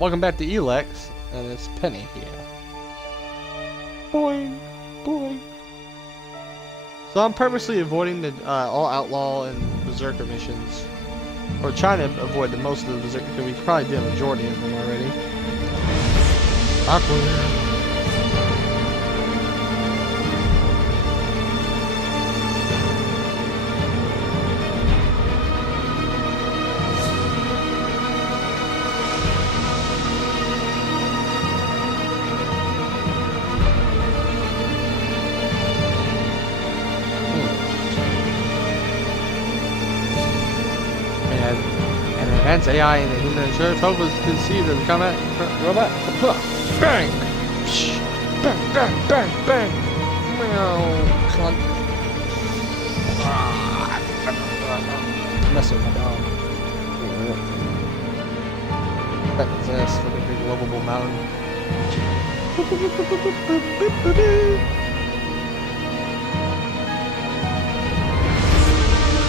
Welcome back to Elex, and it's Penny here. Boing, boing. So I'm purposely avoiding the all outlaw and berserker missions, or trying to avoid the most of the berserker because we probably did a majority of them already. Awkward. Advanced AI in the human insurance hope was conceived as a combat robot. Bang! Bang, bang, bang, bang! Mess with my dog. Bet his ass for the big lovable mountain.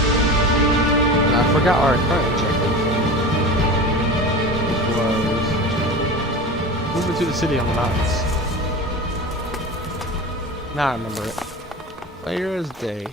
And I forgot our current objective. Moving to the city on the mountains. Now I remember it. Clear as day.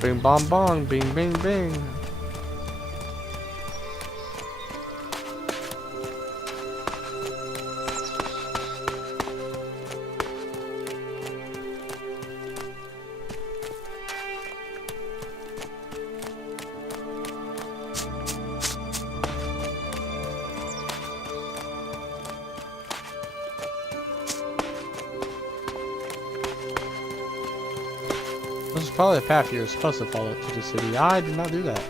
Bing bong bong, bing bing bing. This is probably the path you're supposed to follow to the city. I did not do that.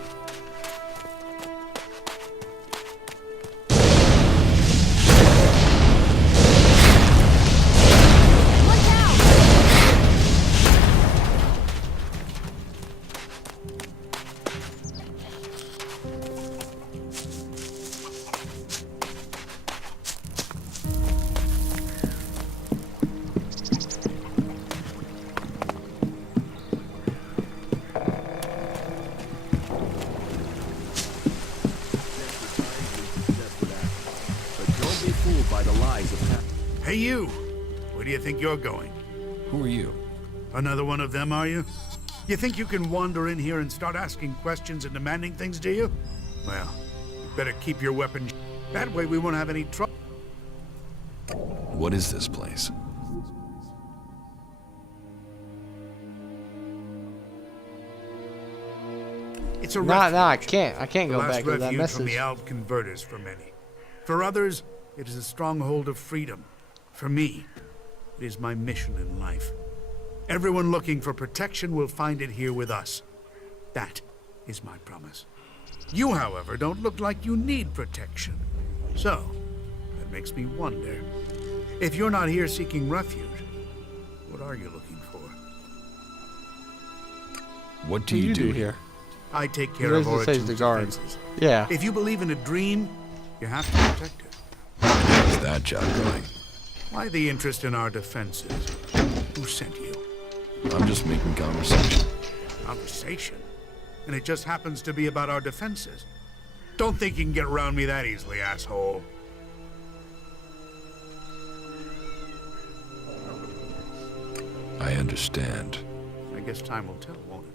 Hey you! Where do you think you're going? Who are you? Another one of them, are you? You think you can wander in here and start asking questions and demanding things, do you? Well, you better keep your weapon. That way we won't have any trouble. What is this place? It's a No, refuge. I can't. I can't go The last back to that refuge from message. the Alb converters for many. For others, it is a stronghold of freedom. For me, it is my mission in life. Everyone looking for protection will find it here with us. That is my promise. You, however, don't look like you need protection. So, that makes me wonder. If you're not here seeking refuge, what are you looking for? What do you do here? I take care Who of does it say is Origin's the guard? defenses. Yeah. If you believe in a dream, you have to protect it. How's that job going? Why the interest in our defenses? Who sent you? I'm just making conversation. Conversation? And it just happens to be about our defenses. Don't think you can get around me that easily, asshole. I understand. I guess time will tell, won't it?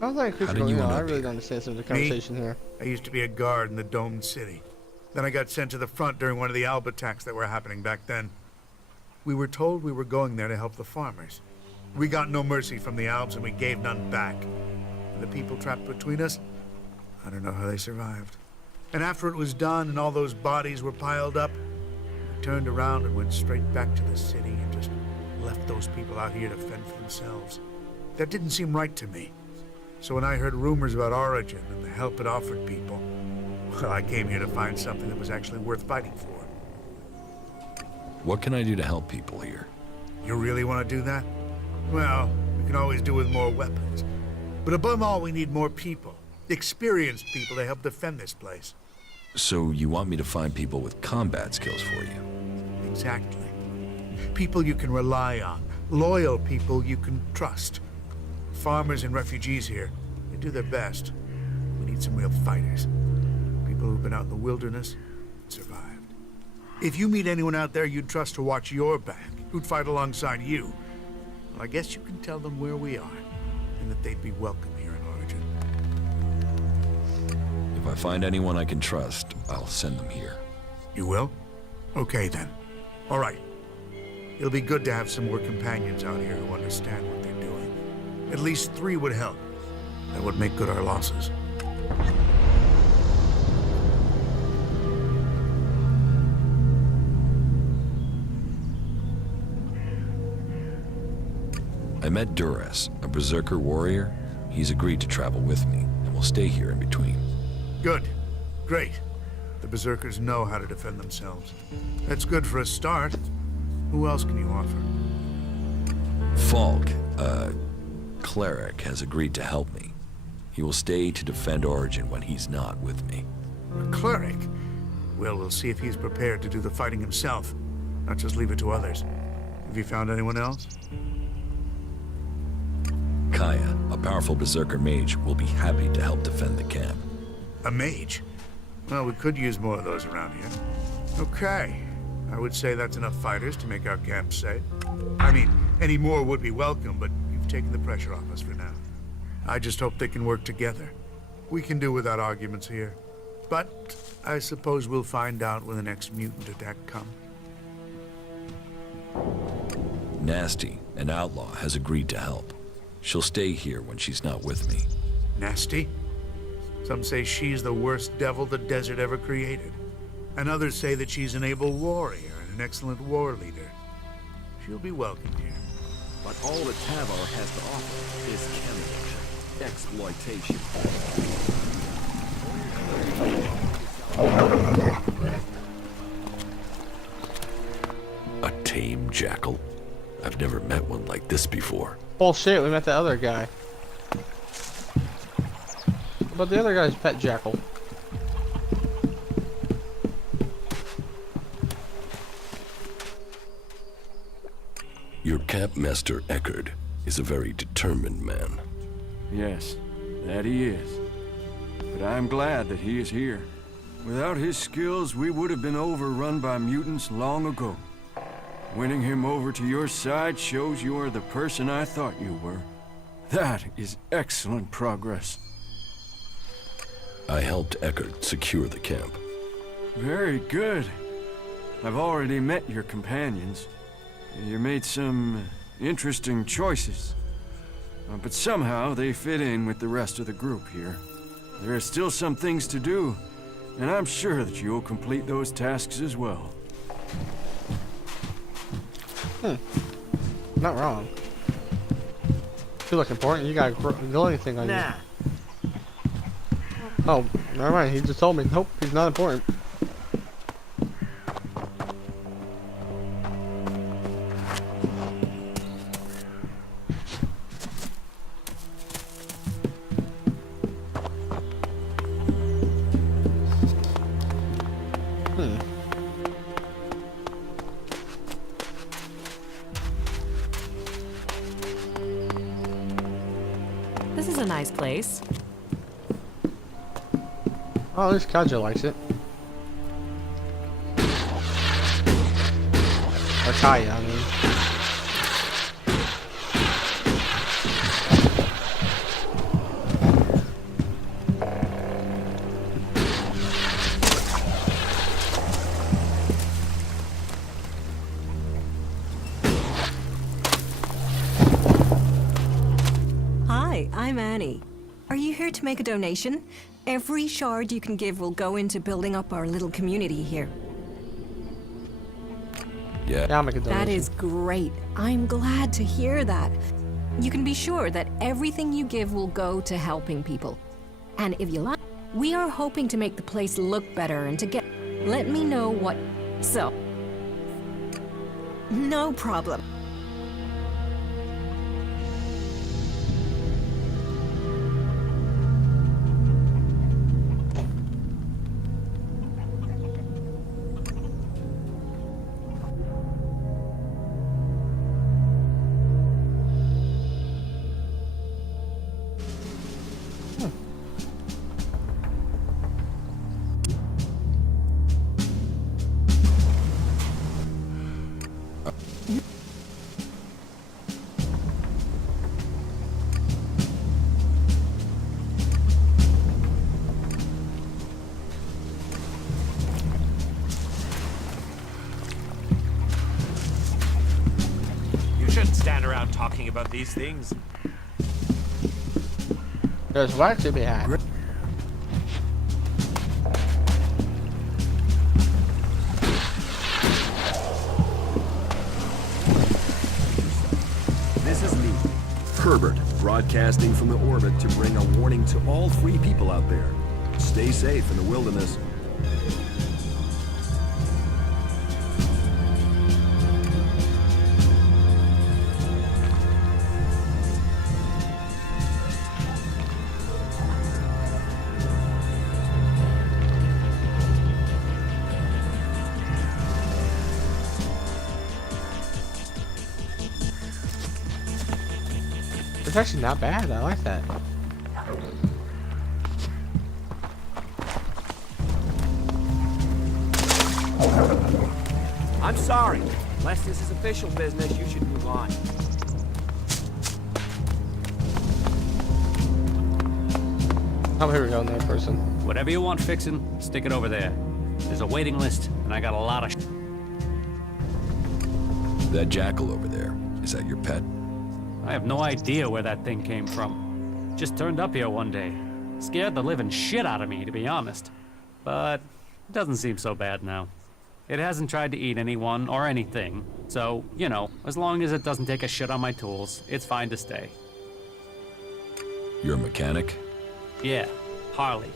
I was like, How did you end I up really here? don't understand some of the conversation here. I used to be a guard in the domed city. Then I got sent to the front during one of the Alb attacks that were happening back then. We were told we were going there to help the farmers. We got no mercy from the Albs and we gave none back. And the people trapped between us, I don't know how they survived. And after it was done and all those bodies were piled up, we turned around and went straight back to the city and just left those people out here to fend for themselves. That didn't seem right to me. So when I heard rumors about Origin and the help it offered people, well, I came here to find something that was actually worth fighting for. What can I do to help people here? You really want to do that? Well, we can always do with more weapons. But above all, we need more people. Experienced people to help defend this place. So you want me to find people with combat skills for you? Exactly. People you can rely on. Loyal people you can trust. Farmers and refugees here, they do their best. We need some real fighters. People who've been out in the wilderness and survived. If you meet anyone out there you'd trust to watch your back, who'd fight alongside you, well, I guess you can tell them where we are, and that they'd be welcome here in Origin. If I find anyone I can trust, I'll send them here. You will? Okay then. All right. It'll be good to have some more companions out here who understand what they're doing. At least 3 would help. That would make good our losses. I met Duress, a berserker warrior. He's agreed to travel with me, and will stay here in between. Good. Great. The berserkers know how to defend themselves. That's good for a start. Who else can you offer? Falk, a cleric, has agreed to help me. He will stay to defend Origin when he's not with me. A cleric? Well, we'll see if he's prepared to do the fighting himself, not just leave it to others. Have you found anyone else? Kaya, a powerful berserker mage, will be happy to help defend the camp. A mage? Well, we could use more of those around here. Okay. I would say that's enough fighters to make our camp safe. I mean, any more would be welcome, but you've taken the pressure off us for now. I just hope they can work together. We can do without arguments here. But I suppose we'll find out when the next mutant attack comes. Nasty, an outlaw, has agreed to help. She'll stay here when she's not with me. Nasty? Some say she's the worst devil the desert ever created. And others say that she's an able warrior and an excellent war leader. She'll be welcome here. But all that Tavar has to offer is chemistry, exploitation. A tame jackal? I've never met one like this before. Bullshit, we met the other guy. But the other guy's pet jackal. Your campmaster Eckerd is a very determined man. Yes, that he is. But I'm glad that he is here. Without his skills, we would have been overrun by mutants long ago. Winning him over to your side shows you are the person I thought you were. That is excellent progress. I helped Eckerd secure the camp. Very good. I've already met your companions. You made some interesting choices. But somehow they fit in with the rest of the group here. There are still some things to do, and I'm sure that you'll complete those tasks as well. Not wrong. You look important. You got a glowing thing on you. Oh, never mind. He just told me. Nope, he's not important. This is a nice place. Oh, at least Kaja likes it. Or Kaya, I mean. Hi, I'm Annie. Are you here to make a donation? Every shard you can give will go into building up our little community here. Yeah. Yeah, I'll make a donation. That is great. I'm glad to hear that. You can be sure that everything you give will go to helping people. And if you like, we are hoping to make the place look better and to get... Let me know what... So... No problem. You shouldn't stand around talking about these things. There's work to be had. This is me, Herbert, broadcasting from the orbit to bring a warning to all free people out there. Stay safe in the wilderness. It's actually not bad. I like that. I'm sorry. Unless this is official business, you should move on. Oh, here we go, another person. Whatever you want fixing, stick it over there. There's a waiting list, and I got a lot of That jackal over there, is that your pet? I have no idea where that thing came from. Just turned up here one day. Scared the living shit out of me, to be honest. But it doesn't seem so bad now. It hasn't tried to eat anyone or anything, so, you know, as long as it doesn't take a shit on my tools, it's fine to stay. You're a mechanic? Yeah, Harley.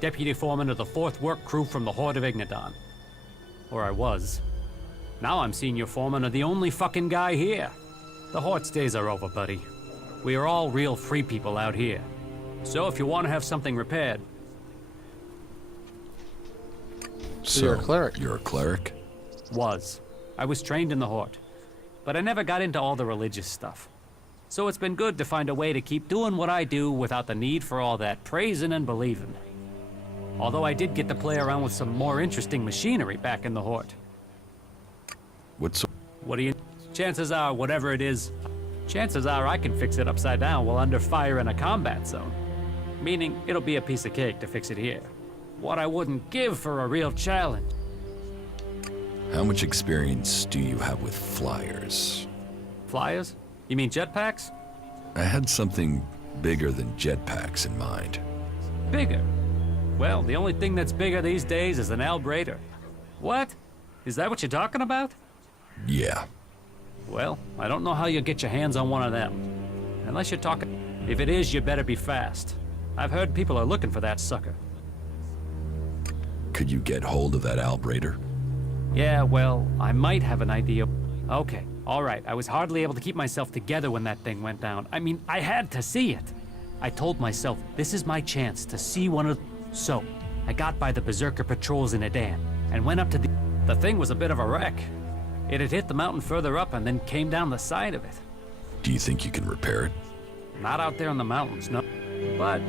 Deputy foreman of the 4th work crew from the Horde of Ignadon. Or I was. Now I'm senior foreman of the only fucking guy here. The Hort's days are over, buddy. We are all real free people out here. So if you want to have something repaired... So you're a cleric. You're a cleric? Was. I was trained in the Horde. But I never got into all the religious stuff. So it's been good to find a way to keep doing what I do without the need for all that praising and believing. Although I did get to play around with some more interesting machinery back in the Horde. What's... What do you... Chances are, whatever it is, chances are I can fix it upside down while under fire in a combat zone. Meaning, it'll be a piece of cake to fix it here. What I wouldn't give for a real challenge. How much experience do you have with flyers? Flyers? You mean jetpacks? I had something bigger than jetpacks in mind. Bigger? Well, the only thing that's bigger these days is an albrader. What? Is that what you're talking about? Yeah. Well, I don't know how you'll get your hands on one of them. Unless you're talking... If it is, you better be fast. I've heard people are looking for that sucker. Could you get hold of that albrader? Yeah, well, I might have an idea. Okay, all right. I was hardly able to keep myself together when that thing went down. I mean, I had to see it. I told myself, this is my chance to see one of... So, I got by the Berserker patrols in Adan, and went up to the... The thing was a bit of a wreck. It had hit the mountain further up and then came down the side of it. Do you think you can repair it? Not out there in the mountains, no. But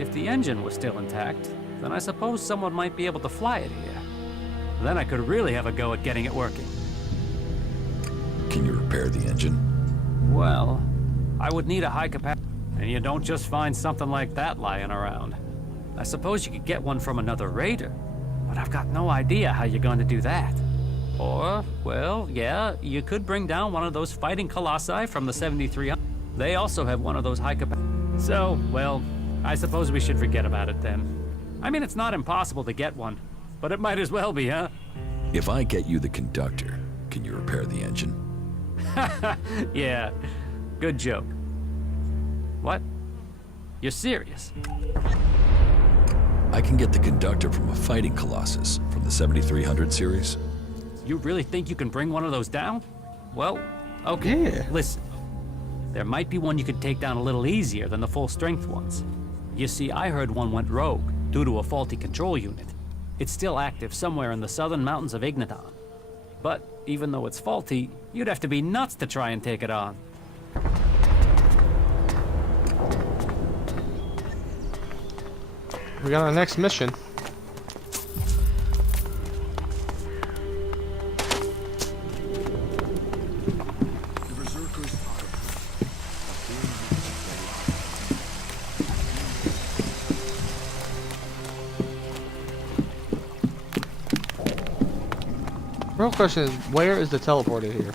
if the engine was still intact, then I suppose someone might be able to fly it here. Then I could really have a go at getting it working. Can you repair the engine? Well, I would need a high capacity, and you don't just find something like that lying around. I suppose you could get one from another raider, but I've got no idea how you're going to do that. Or, well, yeah, you could bring down one of those fighting colossi from the 7300. They also have one of those high capacity. So, well, I suppose we should forget about it then. I mean, it's not impossible to get one, but it might as well be, huh? If I get you the conductor, Can you repair the engine? Yeah, good joke. What? You're serious? I can get the conductor from a fighting Colossus from the 7300 series. You really think you can bring one of those down? Well, okay. Yeah. Listen, there might be one you could take down a little easier than the full-strength ones. You see, I heard one went rogue due to a faulty control unit. It's still active somewhere in the southern mountains of Igniton. But even though it's faulty, you'd have to be nuts to try and take it on. We got our next mission. Real question is, where is the teleporter here?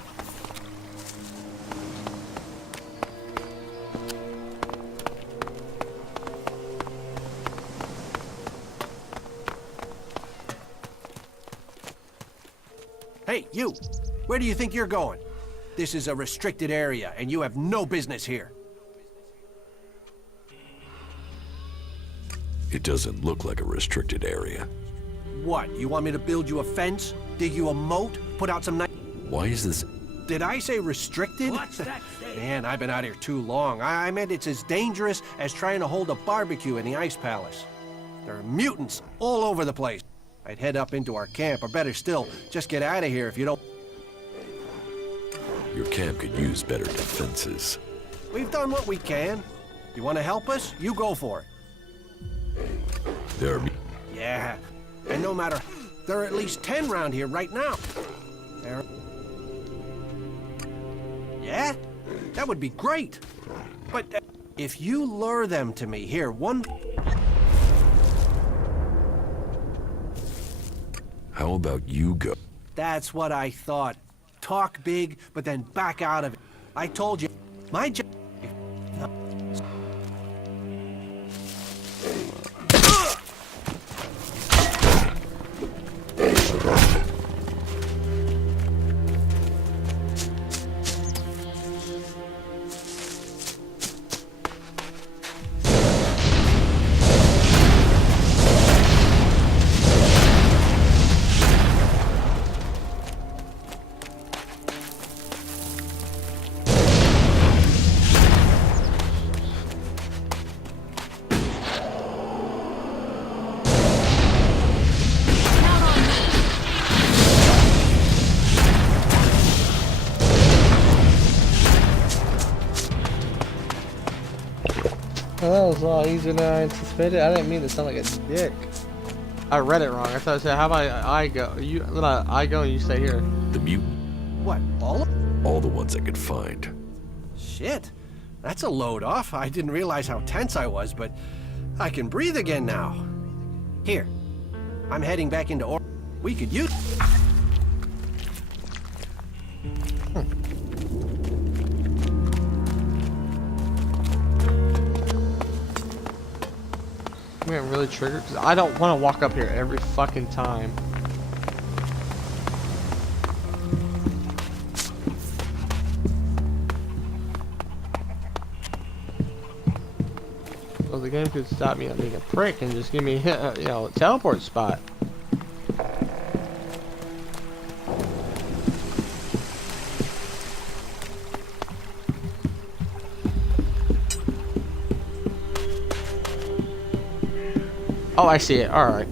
Hey, you! Where do you think you're going? This is a restricted area, and you have no business here. It doesn't look like a restricted area. What, you want me to build you a fence? Dig you a moat? Put out some nice... Why is this? Did I say restricted? Man, I've been out here too long. I meant it's as dangerous as trying to hold a barbecue in the Ice Palace. There are mutants all over the place. I'd head up into our camp, or better still, just get out of here if you don't... Your camp could use better defenses. We've done what we can. You want to help us? You go for it. There are... Yeah, and no matter... There are at least 10 round here right now. There... Yeah? That would be great. But if you lure them to me, here, one... How about you go? That's what I thought. Talk big, but then back out of it. I told you, my job... Well, that was a lot easier than I anticipated. I didn't mean to sound like a dick. I read it wrong. I thought I said, how about I go? You, I go and you stay here. The mutant? What, all of... All the ones I could find. Shit. That's a load off. I didn't realize how tense I was, but I can breathe again now. Here. I'm heading back into orbit. We could use... We haven't really triggered because I don't want to walk up here every fucking time. Well, the game could stop me on being a prick and just give me, you know, a teleport spot. Oh, I see it. All right.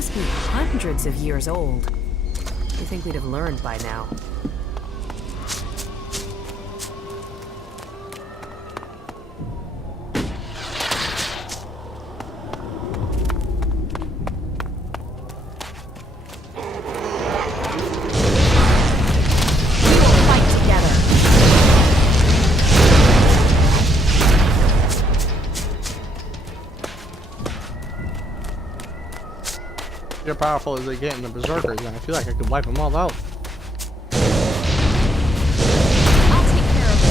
must be hundreds of years old. You think we'd have learned by now? You're powerful as they get in the berserkers, and I feel like I could wipe them all out. I'll take care of it.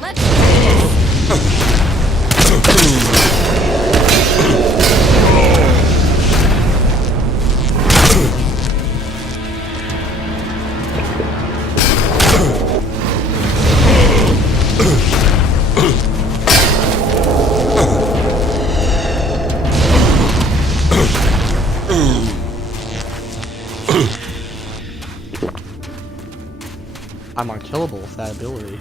Let's do I'm unkillable with that ability.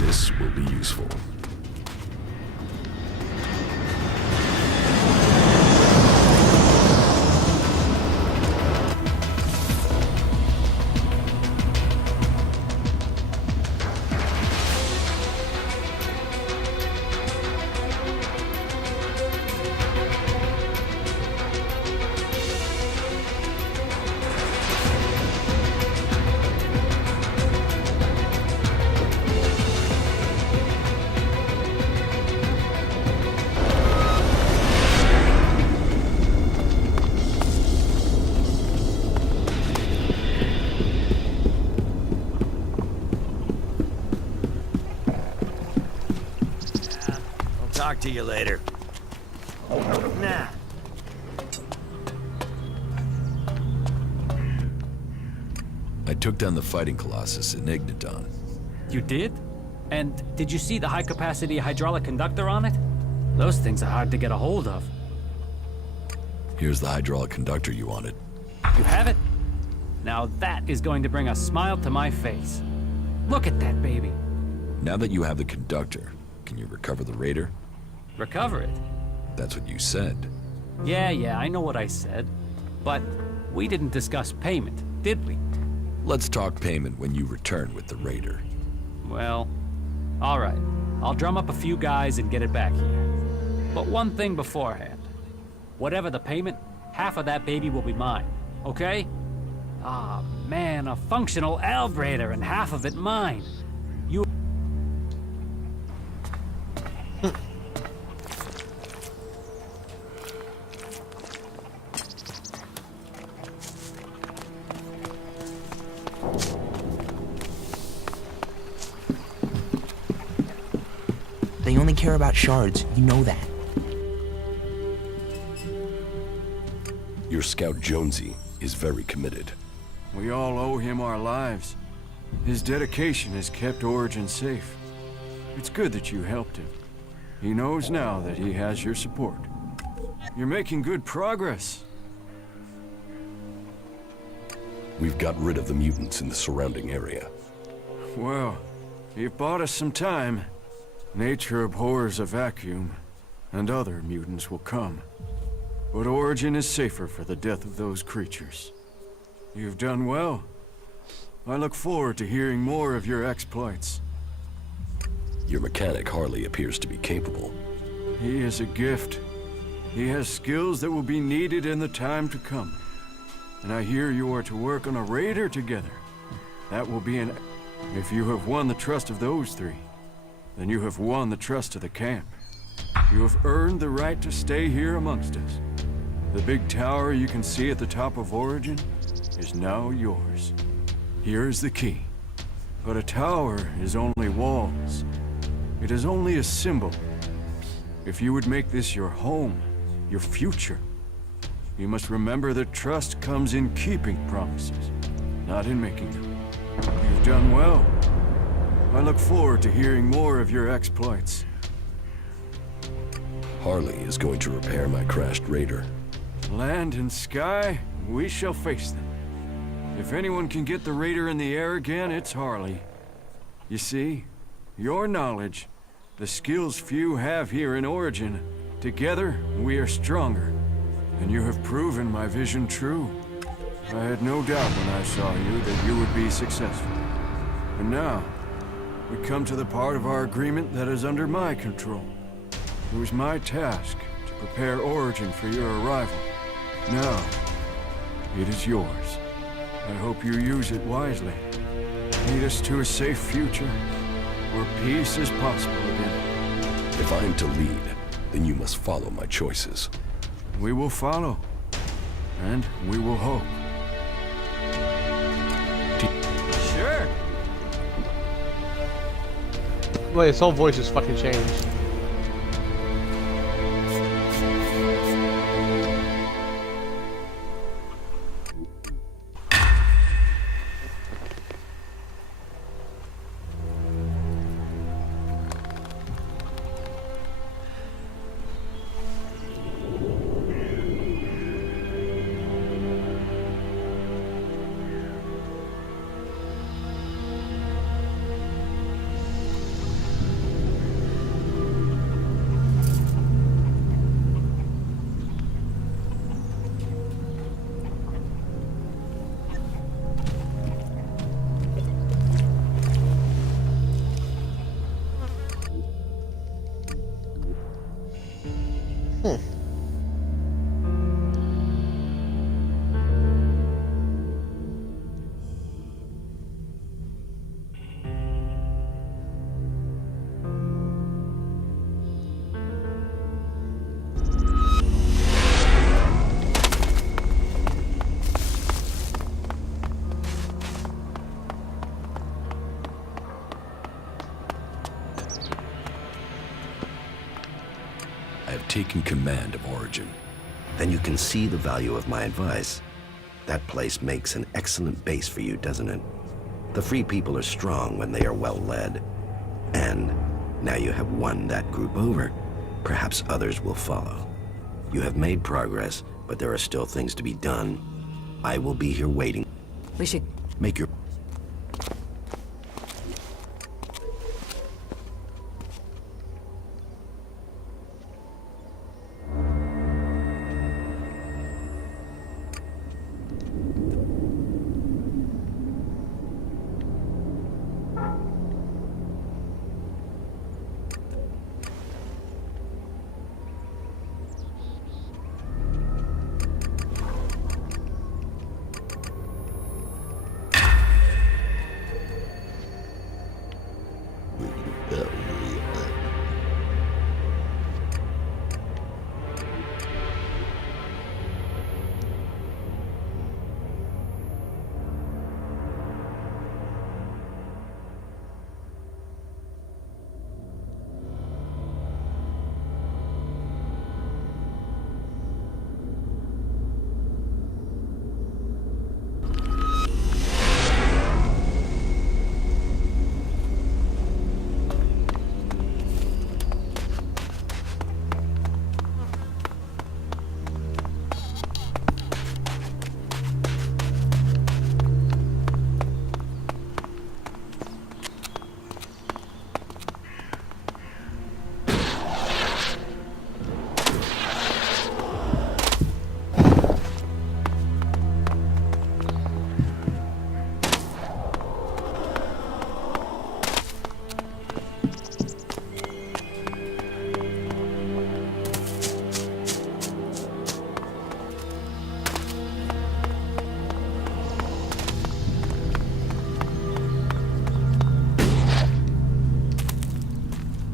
This will be useful. Talk to you later. Nah. I took down the fighting colossus in Igniton. You did? And did you see the high-capacity hydraulic conductor on it? Those things are hard to get a hold of. Here's the hydraulic conductor you wanted. You have it? Now that is going to bring a smile to my face. Look at that baby. Now that you have the conductor, can you recover the raider? Recover it? That's what you said. Yeah, I know what I said. But we didn't discuss payment, did we? Let's talk payment when you return with the raider. Well, all right. I'll drum up a few guys and get it back here. But one thing beforehand. Whatever the payment, half of that baby will be mine, okay? Ah, man, a functional Elb Raider and half of it mine. You... They only care about shards, you know that. Your scout Jonesy is very committed. We all owe him our lives. His dedication has kept Origin safe. It's good that you helped him. He knows now that he has your support. You're making good progress. We've got rid of the mutants in the surrounding area. Well, you've bought us some time. Nature abhors a vacuum, and other mutants will come. But Origin is safer for the death of those creatures. You've done well. I look forward to hearing more of your exploits. Your mechanic hardly appears to be capable. He is a gift. He has skills that will be needed in the time to come. And I hear you are to work on a raider together. That will be an... If you have won the trust of those three, then you have won the trust of the camp. You have earned the right to stay here amongst us. The big tower you can see at the top of Origin is now yours. Here is the key. But a tower is only walls. It is only a symbol. If you would make this your home, your future, you must remember that trust comes in keeping promises, not in making them. You've done well. I look forward to hearing more of your exploits. Harley is going to repair my crashed raider. Land and sky, we shall face them. If anyone can get the raider in the air again, it's Harley. You see, your knowledge, the skills few have here in Origin, together we are stronger. And you have proven my vision true. I had no doubt when I saw you that you would be successful. And now, we come to the part of our agreement that is under my control. It was my task to prepare Origin for your arrival. Now, it is yours. I hope you use it wisely. Lead us to a safe future, where peace is possible again. If I am to lead, then you must follow my choices. We will follow, and we will hope. Sure. Wait, his whole voice just fucking changed. I have taken command of Origin. Then you can see the value of my advice. That place makes an excellent base for you, doesn't it? The Free People are strong when they are well led. And now you have won that group over. Perhaps others will follow. You have made progress, but there are still things to be done. I will be here waiting. We should... Make your...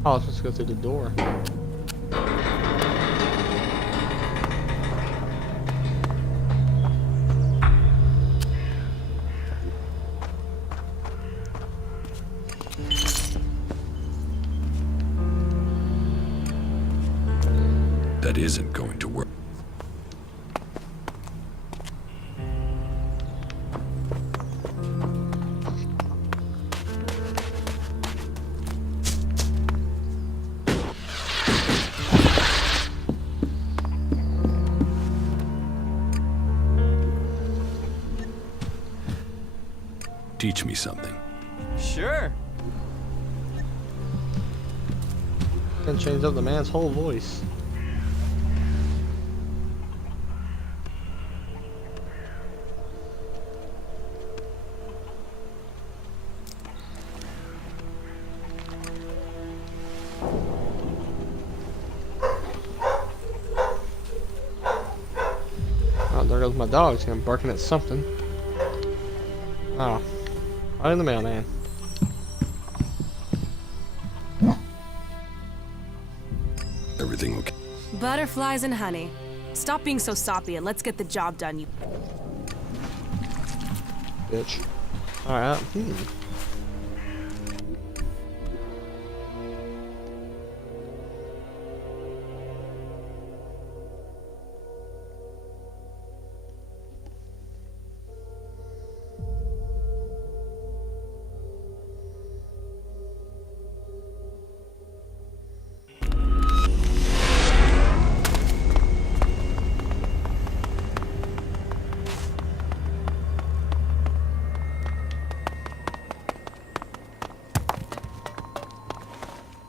Oh, I was supposed to go through the door. That isn't going to work. Teach me something. Sure. Can change up the man's whole voice. Oh, there goes my dog. He's barking at something. Oh, right in the mailman. Everything okay? Butterflies and honey. Stop being so soppy and let's get the job done, you... Bitch. Alright,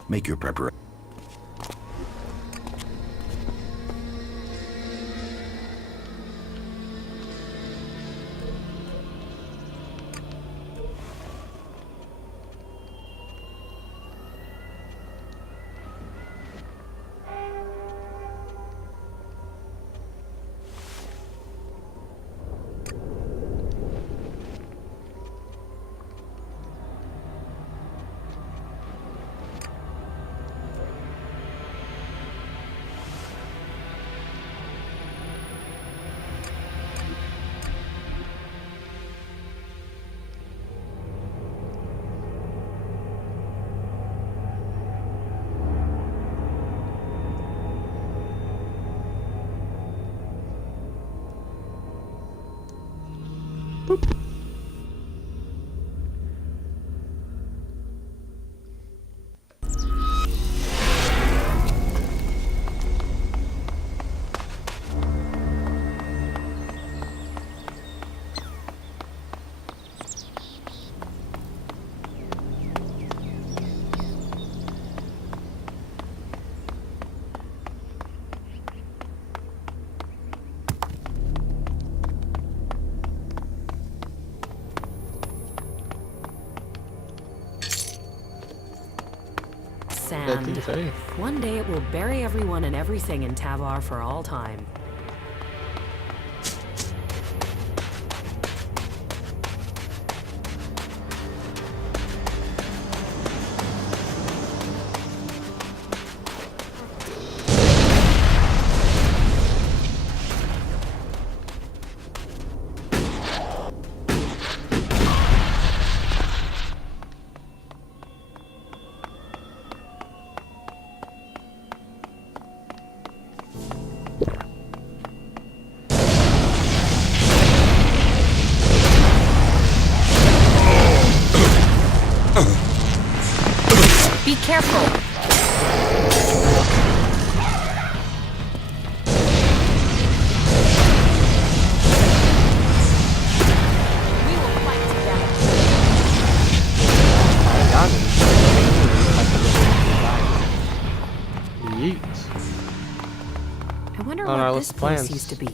Make your preparation. Sand. One day it will bury everyone and everything in Tavar for all time. Be careful! We will fight together. Yeet. I wonder Oh, no, what what's this the place plans? used to be.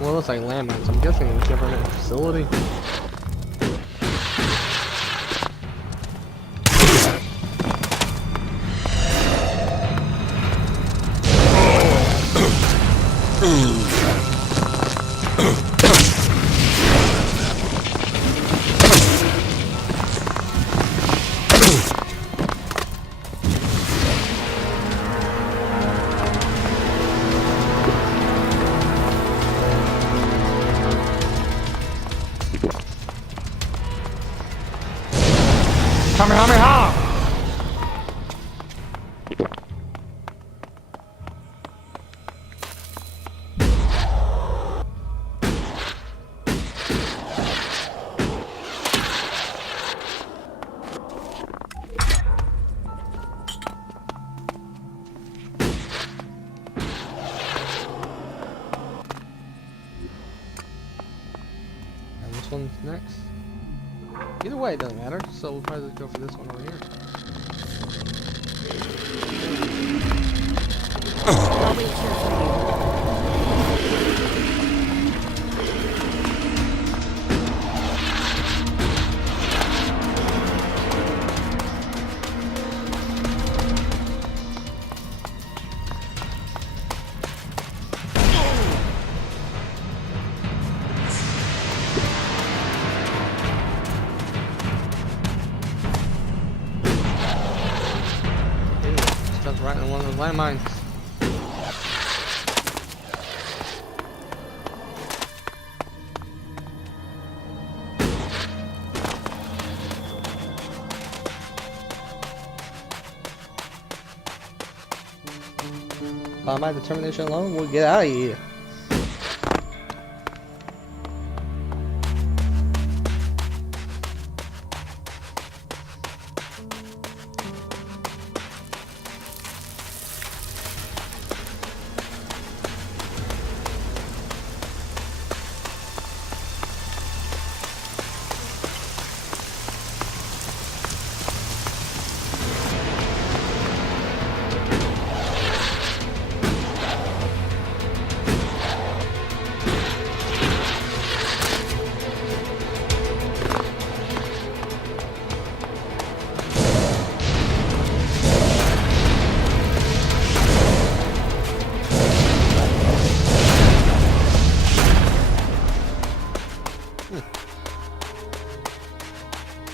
Well, it looks like landmines. I'm guessing it's a government facility. Kamehameha! One's next. Either way, it doesn't matter. So we'll probably just go for this one over here. I'll wait here for you. Right in one of those landmines. By my determination alone, we'll get out of here.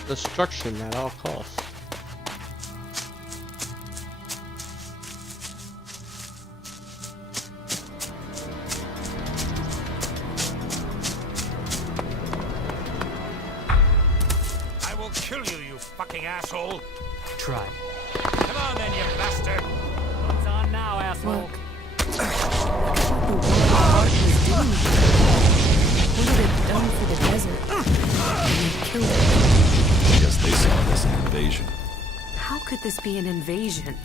Destruction at all costs. I will kill you, you fucking asshole! Try. Come on then, you bastard! What's on now, asshole? Look. What would have done for the desert? They killed it. Guess they saw this as an invasion. How could this be an invasion?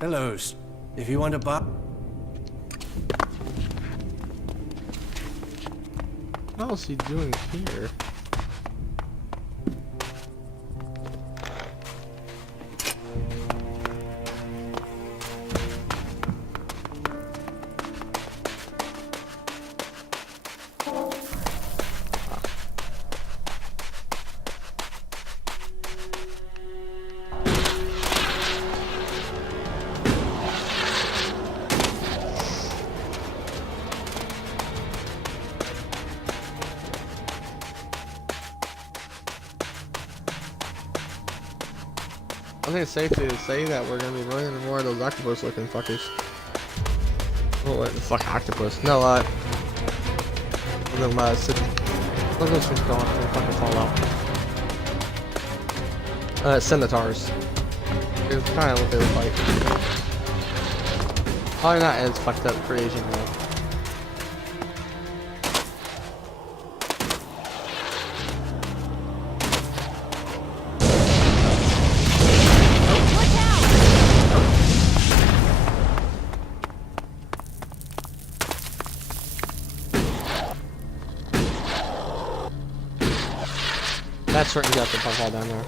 Hellos. If you want to buy... What is he doing here? I think it's safe to say that we're gonna be running into more of those octopus-looking fuckers. Oh wait, the fuck octopus? No, one of them, what are those things going? They fucking fall out. Scimitars. It's kind of what they look like. Probably not as fucked up for Asian though. That's right, you got the pump all down there.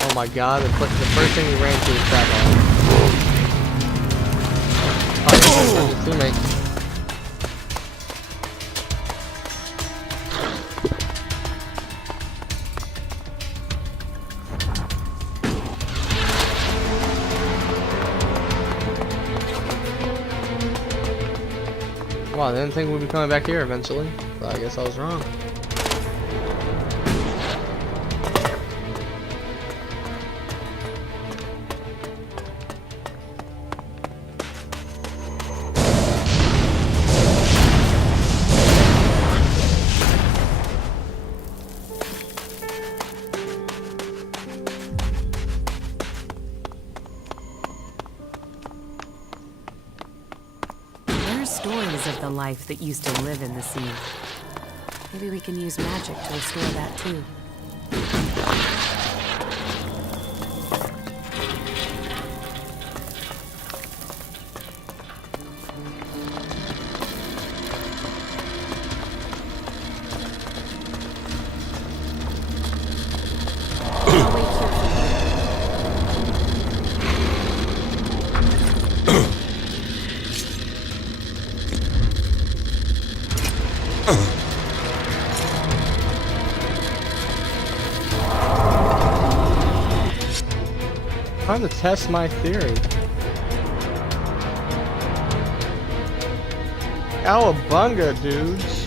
Oh my god, the first thing he ran to was trap on. Oh, that's his teammate. Wow, I didn't think we'd be coming back here eventually, but I guess I was wrong. Stories of the life that used to live in the sea. Maybe we can use magic to restore that too. Trying to test my theory. Cowabunga, dudes.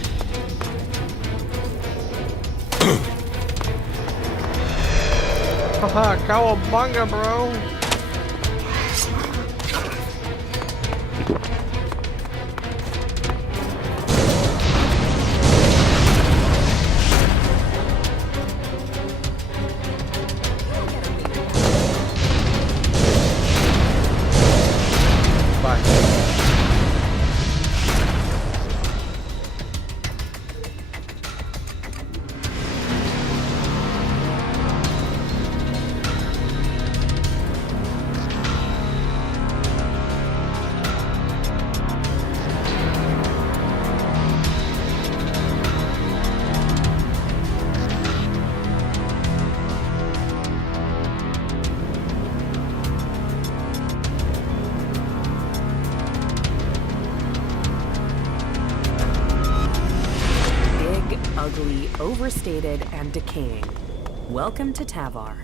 Haha, cowabunga, bro. Ugly, overstated, and decaying. Welcome to Tavar.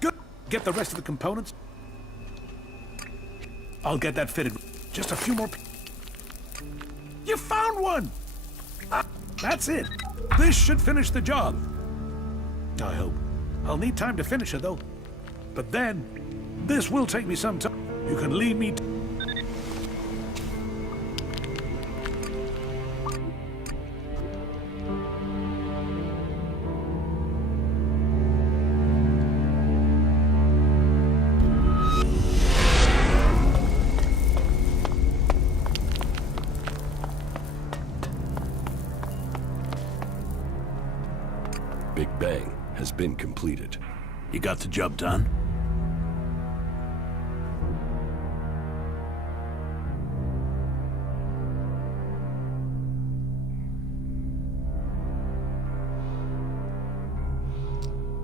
Good. Get the rest of the components. I'll get that fitted. Just a few more. You found one! That's it. This should finish the job. I hope. I'll need time to finish it, though. But then, this will take me some time. You can lead me to... been completed. You got the job done?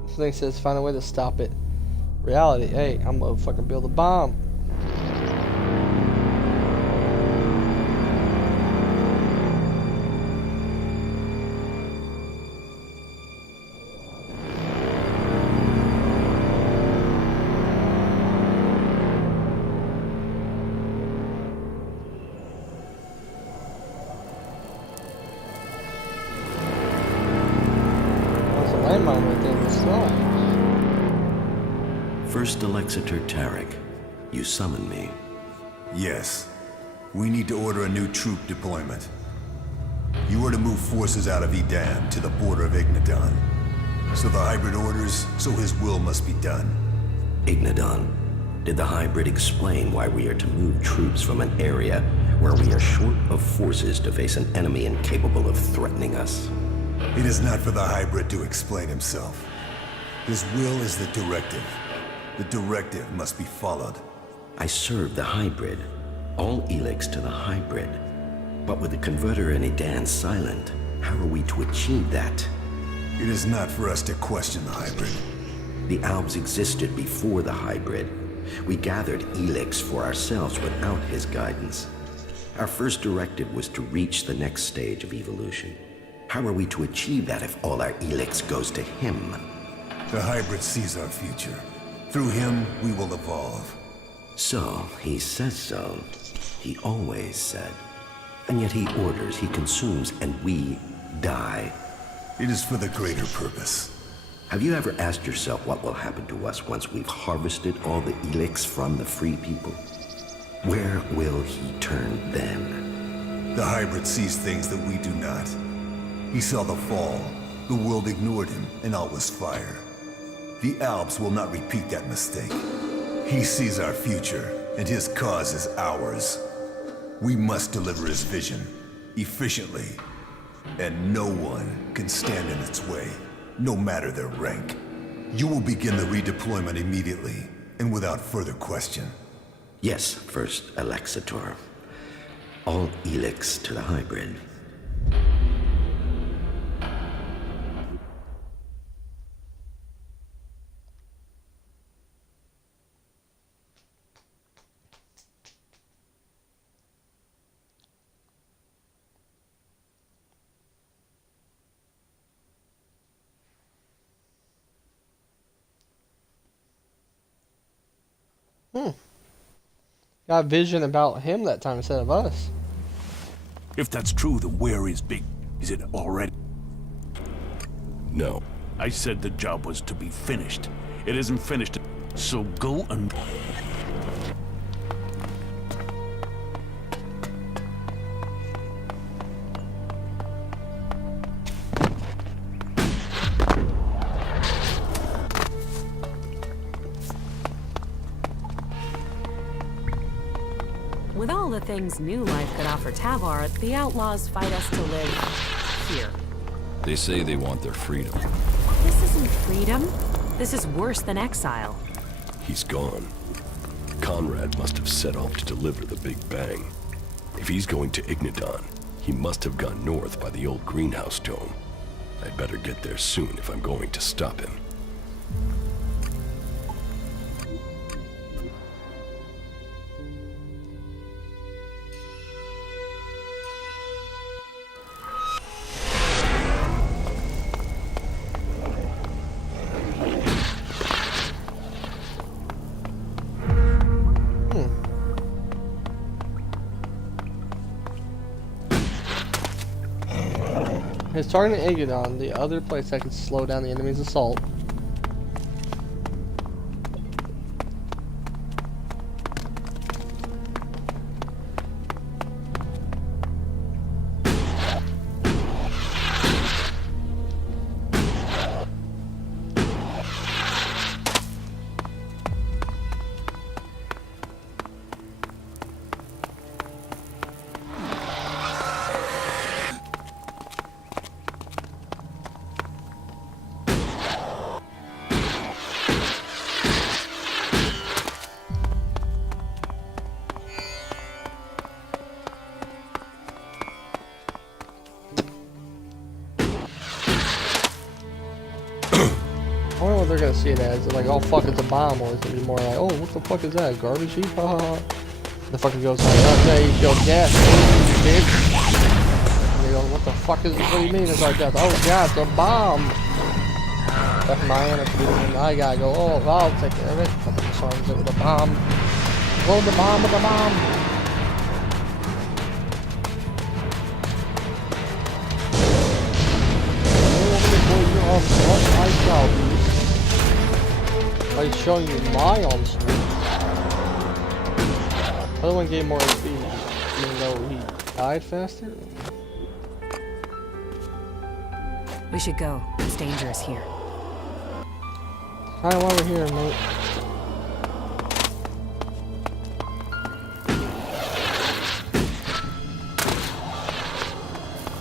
This thing says find a way to stop it. Reality, hey, I'm gonna fucking build a bomb. There's a landmine right there in the sky. First Alexator Tarek, you summoned me. Yes. We need to order a new troop deployment. You are to move forces out of Edan to the border of Ignadon. So the hybrid orders, so his will must be done. Ignadon, did the hybrid explain why we are to move troops from an area where we are short of forces to face an enemy incapable of threatening us? It is not for the hybrid to explain himself. His will is the directive. The directive must be followed. I serve the hybrid. All Elex to the hybrid. But with the converter in Edan silent, how are we to achieve that? It is not for us to question the hybrid. The Albs existed before the hybrid. We gathered Elex for ourselves without his guidance. Our first directive was to reach the next stage of evolution. How are we to achieve that if all our Elex goes to him? The hybrid sees our future. Through him, we will evolve. So, he says so. He always said. And yet he orders, he consumes, and we die. It is for the greater purpose. Have you ever asked yourself what will happen to us once we've harvested all the Elex from the free people? Where will he turn then? The hybrid sees things that we do not. He saw the fall. The world ignored him, and all was fire. The Alps will not repeat that mistake. He sees our future, and his cause is ours. We must deliver his vision, efficiently. And no one can stand in its way, no matter their rank. You will begin the redeployment immediately, and without further question. Yes, first Alexator. All Elex to the hybrid. Got vision about him that time instead of us. If that's true, then where is Big? Is it already? No. I said the job was to be finished. It isn't finished, so go and... With all the things new life could offer Tavar, the outlaws fight us to live here. They say they want their freedom. This isn't freedom. This is worse than exile. He's gone. Conrad must have set off to deliver the Big Bang. If he's going to Ignadon, he must have gone north by the old greenhouse dome. I'd better get there soon if I'm going to stop him. His target Ignadon, the other place that can slow down the enemy's assault. see it as. Like, oh fuck, it's a bomb, or it's gonna be more like, oh, what the fuck is that? Garbage heap? Ha ha ha. The fucker goes like, okay, you killed gas, bitch. And he goes, what the fuck is this? What do you mean it's our death? Oh god, it's a bomb. That's my attitude, and I gotta go, oh, I'll take care of it. Fucking swarms it with a bomb. Load the bomb with a bomb. I'm showing you my arm sweep. The other one gave more speed, even though he died faster. We should go. It's dangerous here. Alright, while we're here, mate.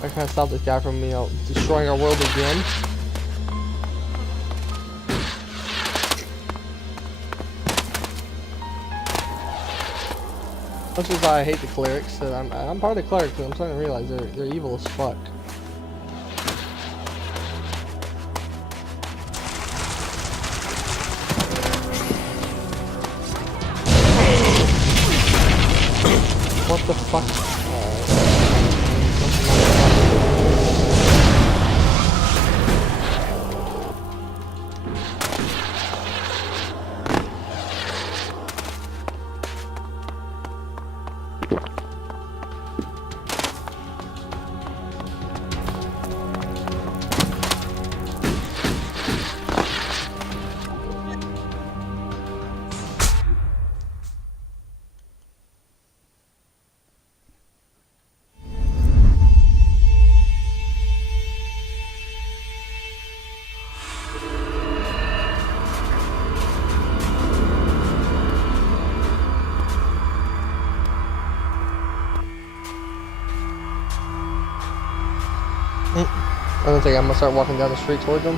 I can't stop this guy from, you know, destroying our world again. Much as I hate the clerics, I'm part of the clerics, but I'm starting to realize they're evil as fuck. What the fuck? I don't think I'm gonna start walking down the street towards them.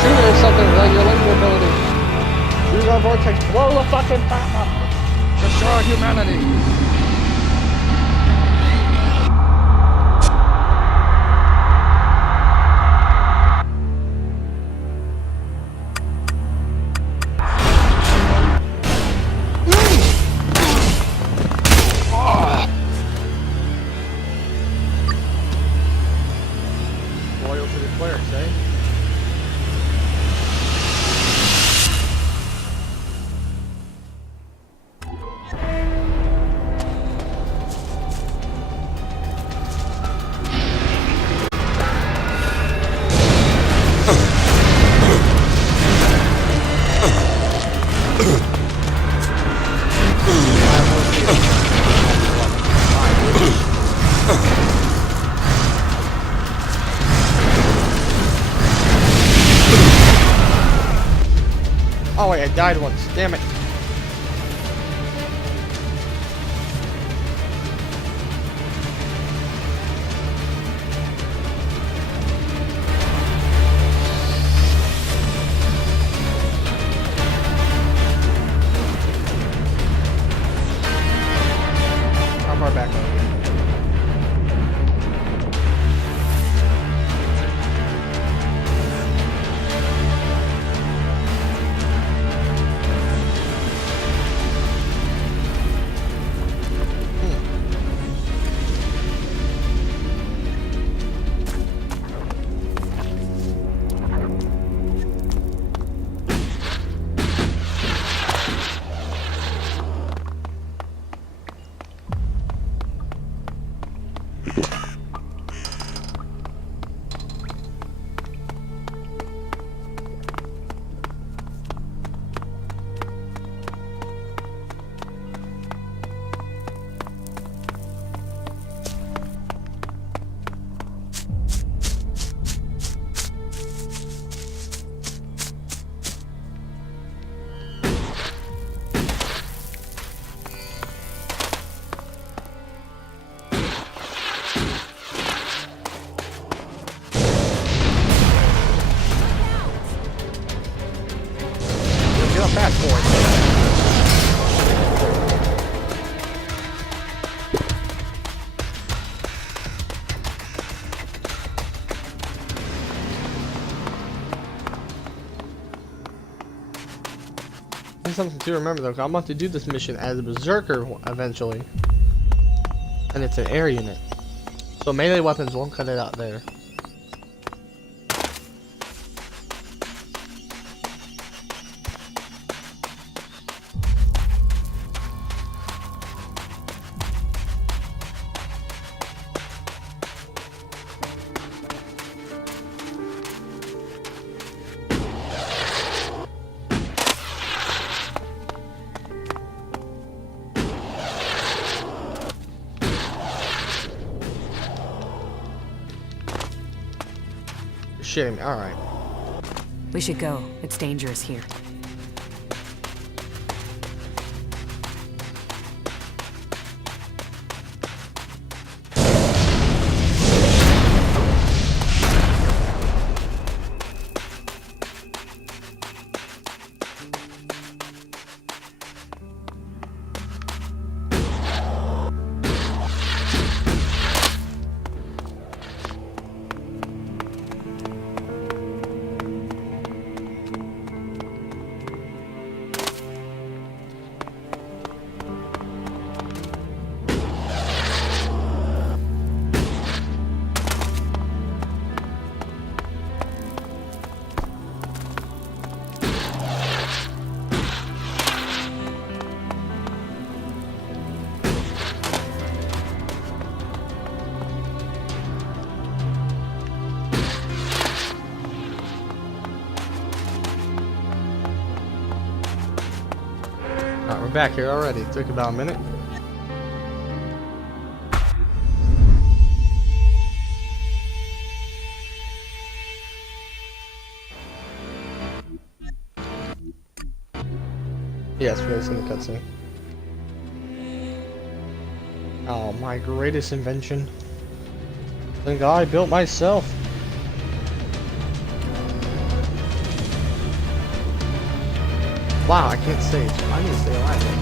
Shoot or something like your laser ability. Use our vortex, blow the fucking top up. Destroy humanity! Loyal to the clerics, eh? Oh wait, I died once. Damn it. How far back? There's something to remember though, 'cause I'm about to do this mission as a berserker eventually. And it's an air unit. So melee weapons won't cut it out there. Shitting me. Alright. We should go. It's dangerous here. Alright, we're back here already. It took about a minute. Yes, we're in the cutscene. Oh, my greatest invention. Think I built myself. Wow, I can't save. I need to stay alive then.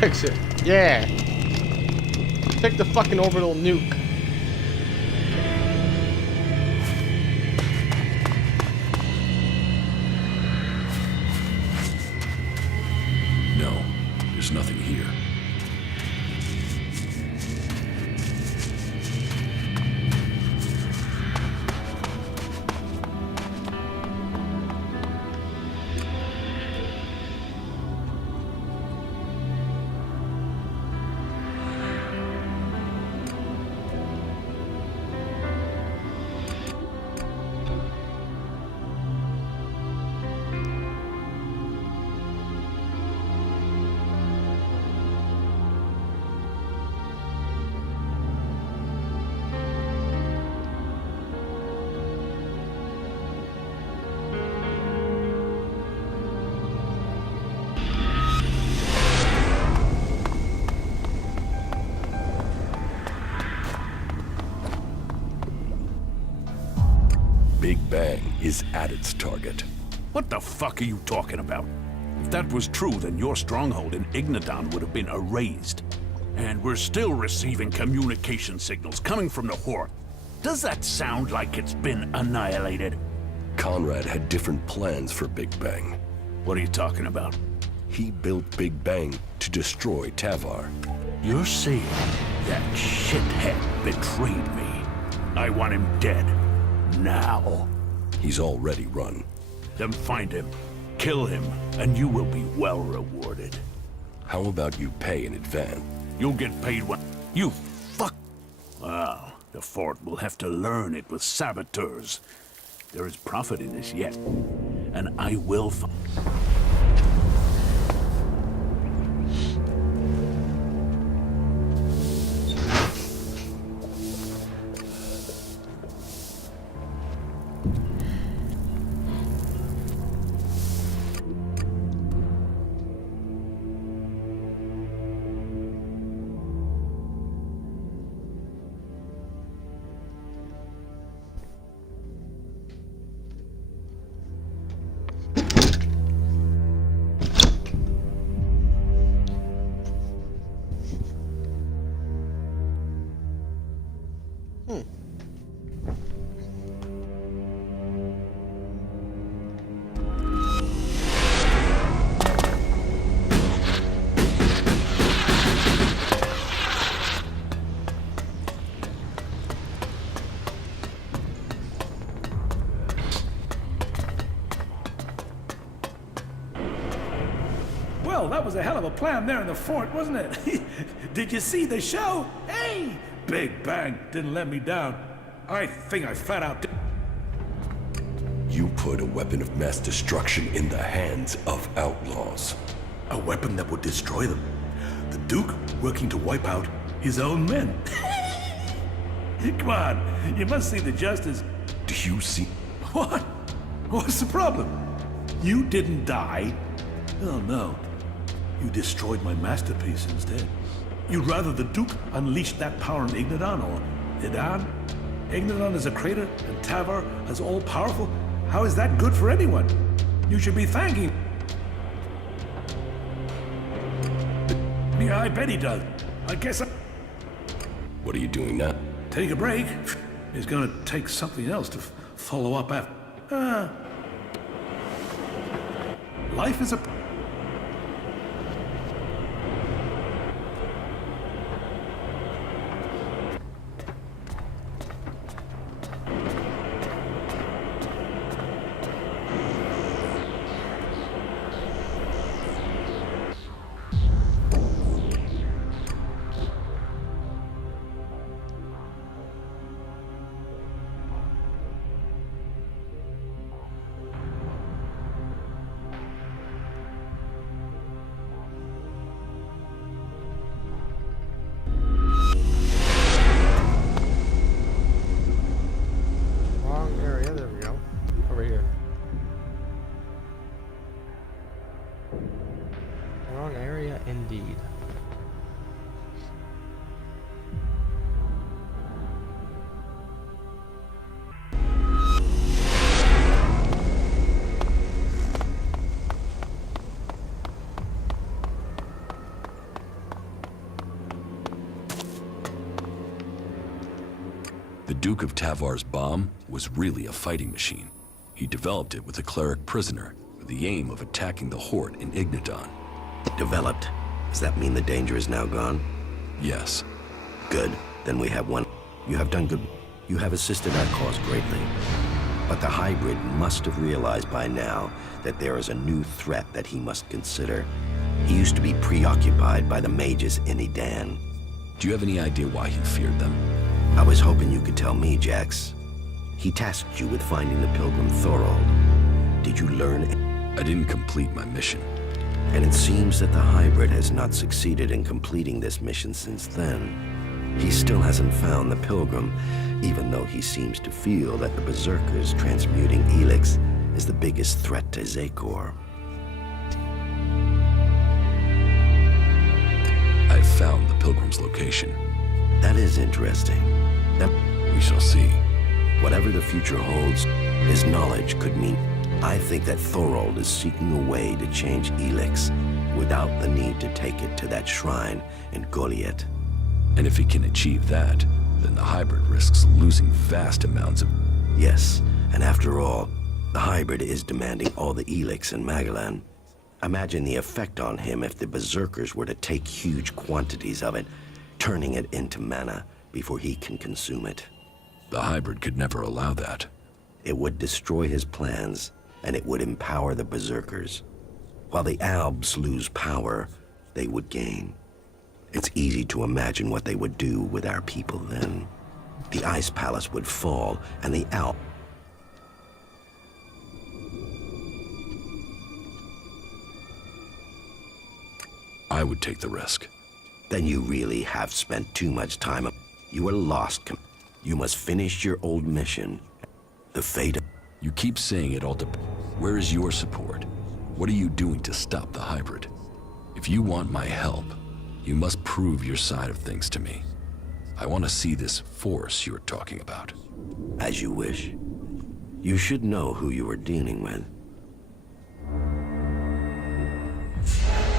Fix it. Yeah. Take the fucking orbital nuke. No, there's nothing here. Big Bang is at its target. What the fuck are you talking about? If that was true, then your stronghold in Ignodon would have been erased. And we're still receiving communication signals coming from the Horde. Does that sound like it's been annihilated? Conrad had different plans for Big Bang. What are you talking about? He built Big Bang to destroy Tavar. You're saying that shithead betrayed me. I want him dead. Now. He's already run. Then find him, kill him, and you will be well rewarded. How about you pay in advance? You'll get paid when... You fuck... Well, the fort will have to learn it with saboteurs. There is profit in this yet, and I will... hell of a plan there in the fort, wasn't it? Did you see the show? Hey! Big Bang didn't let me down. I think I flat out did. You put a weapon of mass destruction in the hands of outlaws. A weapon that would destroy them. The Duke working to wipe out his own men. Come on, you must see the justice. Do you see? What? What's the problem? You didn't die. Oh no. You destroyed my masterpiece instead. You'd rather the Duke unleashed that power on Ignadon or Idan? Ignadon is a crater and Tavar is all-powerful? How is that good for anyone? You should be thanking... Yeah, I bet he does. I guess I... What are you doing now? Take a break. He's gonna take something else to follow up after... Life is a... Wrong area, there we go. Over here. Wrong area indeed. The Duke of Tavar's bomb was really a fighting machine. He developed it with a cleric prisoner with the aim of attacking the Horde in Ignadon. Developed? Does that mean the danger is now gone? Yes. Good. Then we have one. You have done good. You have assisted our cause greatly. But the hybrid must have realized by now that there is a new threat that he must consider. He used to be preoccupied by the mages in Idan. Do you have any idea why he feared them? I was hoping you could tell me, Jax. He tasked you with finding the pilgrim Thorold. Did you learn? I didn't complete my mission. And it seems that the hybrid has not succeeded in completing this mission since then. He still hasn't found the pilgrim, even though he seems to feel that the berserkers transmuting Elex is the biggest threat to Zakor. I've found the pilgrim's location. That is interesting. We shall see. Whatever the future holds, his knowledge could mean... I think that Thorold is seeking a way to change Elex without the need to take it to that shrine in Goliath. And if he can achieve that, then the hybrid risks losing vast amounts of... Yes, and after all, the hybrid is demanding all the Elex in Magalan. Imagine the effect on him if the berserkers were to take huge quantities of it, turning it into mana before he can consume it. The hybrid could never allow that. It would destroy his plans, and it would empower the berserkers. While the Albs lose power, they would gain. It's easy to imagine what they would do with our people then. The Ice Palace would fall, and the Alp... I would take the risk. Then you really have spent too much time. You are lost. You must finish your old mission. The fate of... You keep saying it all to... Where is your support? What are you doing to stop the hybrid? If you want my help, you must prove your side of things to me. I want to see this force you're talking about. As you wish. You should know who you are dealing with.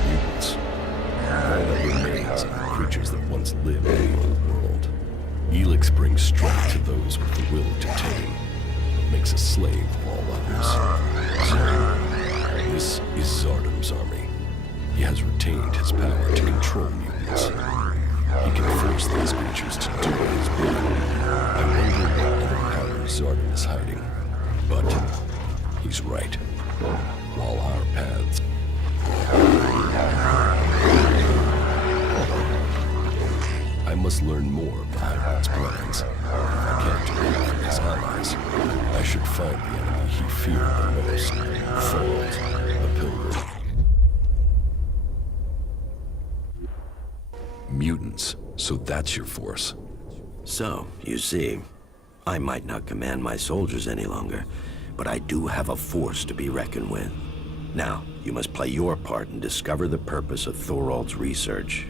Mutants. All that remains of the creatures that once lived in the old world. Elex brings strength to those with the will to tame. Makes a slave of all others. This is Zardam's army. He has retained his power to control mutants. He can force these creatures to do his bidding. I wonder what other power Zardam is hiding. But he's right. While our paths... I must learn more of the Hybrid's plans. If I can't do it for his allies, I should find the enemy he feared the most. Thorald, the Pilgrim. Mutants, so that's your force. So, you see, I might not command my soldiers any longer, but I do have a force to be reckoned with. Now, you must play your part and discover the purpose of Thorald's research.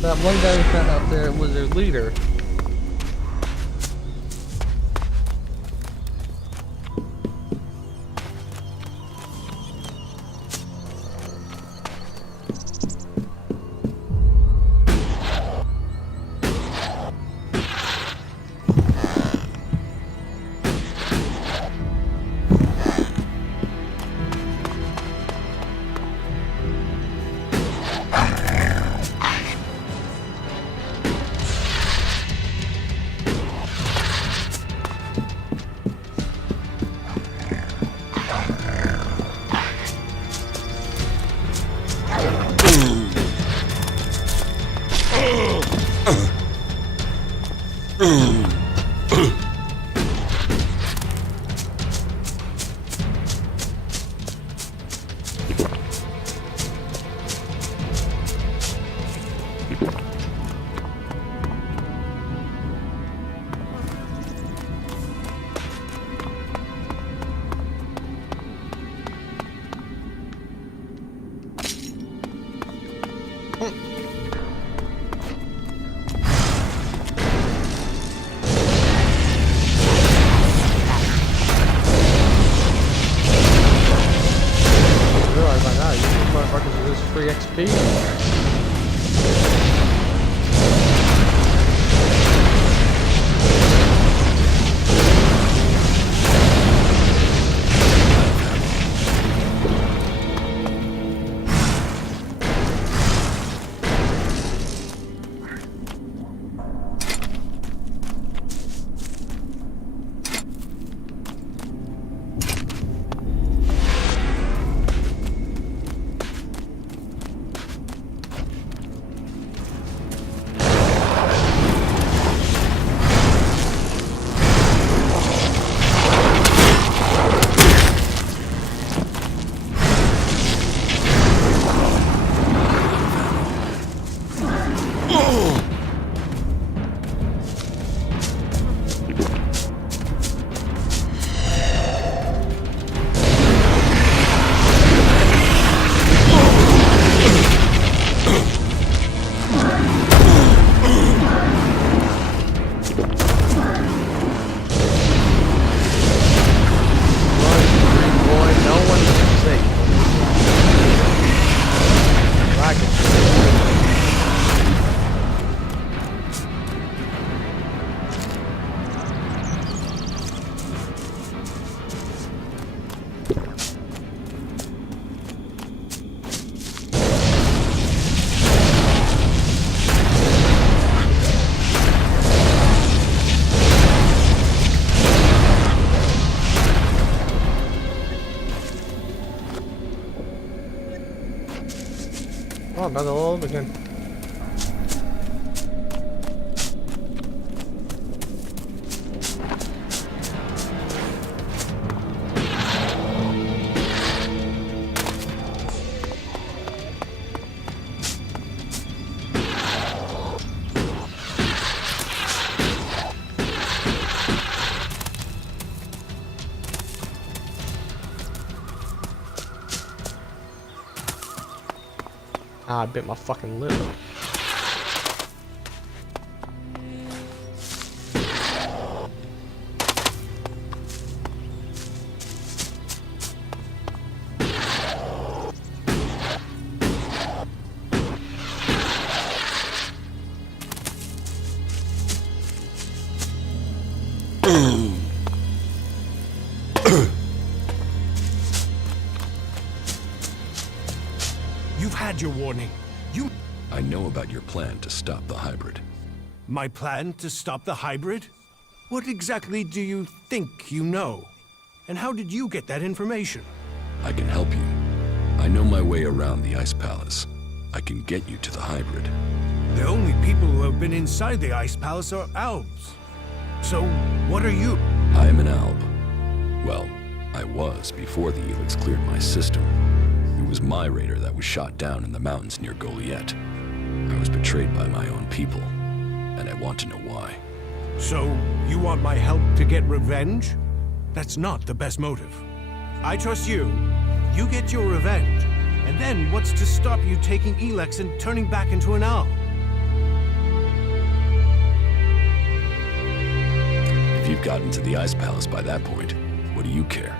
That one guy we found out there was their leader. Free XP. Oh, another all over again. Ah, I bit my fucking lip. had your warning. I know about your plan to stop the hybrid. My plan to stop the hybrid? What exactly do you think you know? And how did you get that information? I can help you. I know my way around the Ice Palace. I can get you to the hybrid. The only people who have been inside the Ice Palace are Albs. So, what are you? I am an Alb. Well, I was before the Elex cleared my system. It was my raider that was shot down in the mountains near Goliath. I was betrayed by my own people, and I want to know why. So, you want my help to get revenge? That's not the best motive. I trust you. You get your revenge. And then what's to stop you taking Elex and turning back into an owl? If you've gotten to the Ice Palace by that point, what do you care?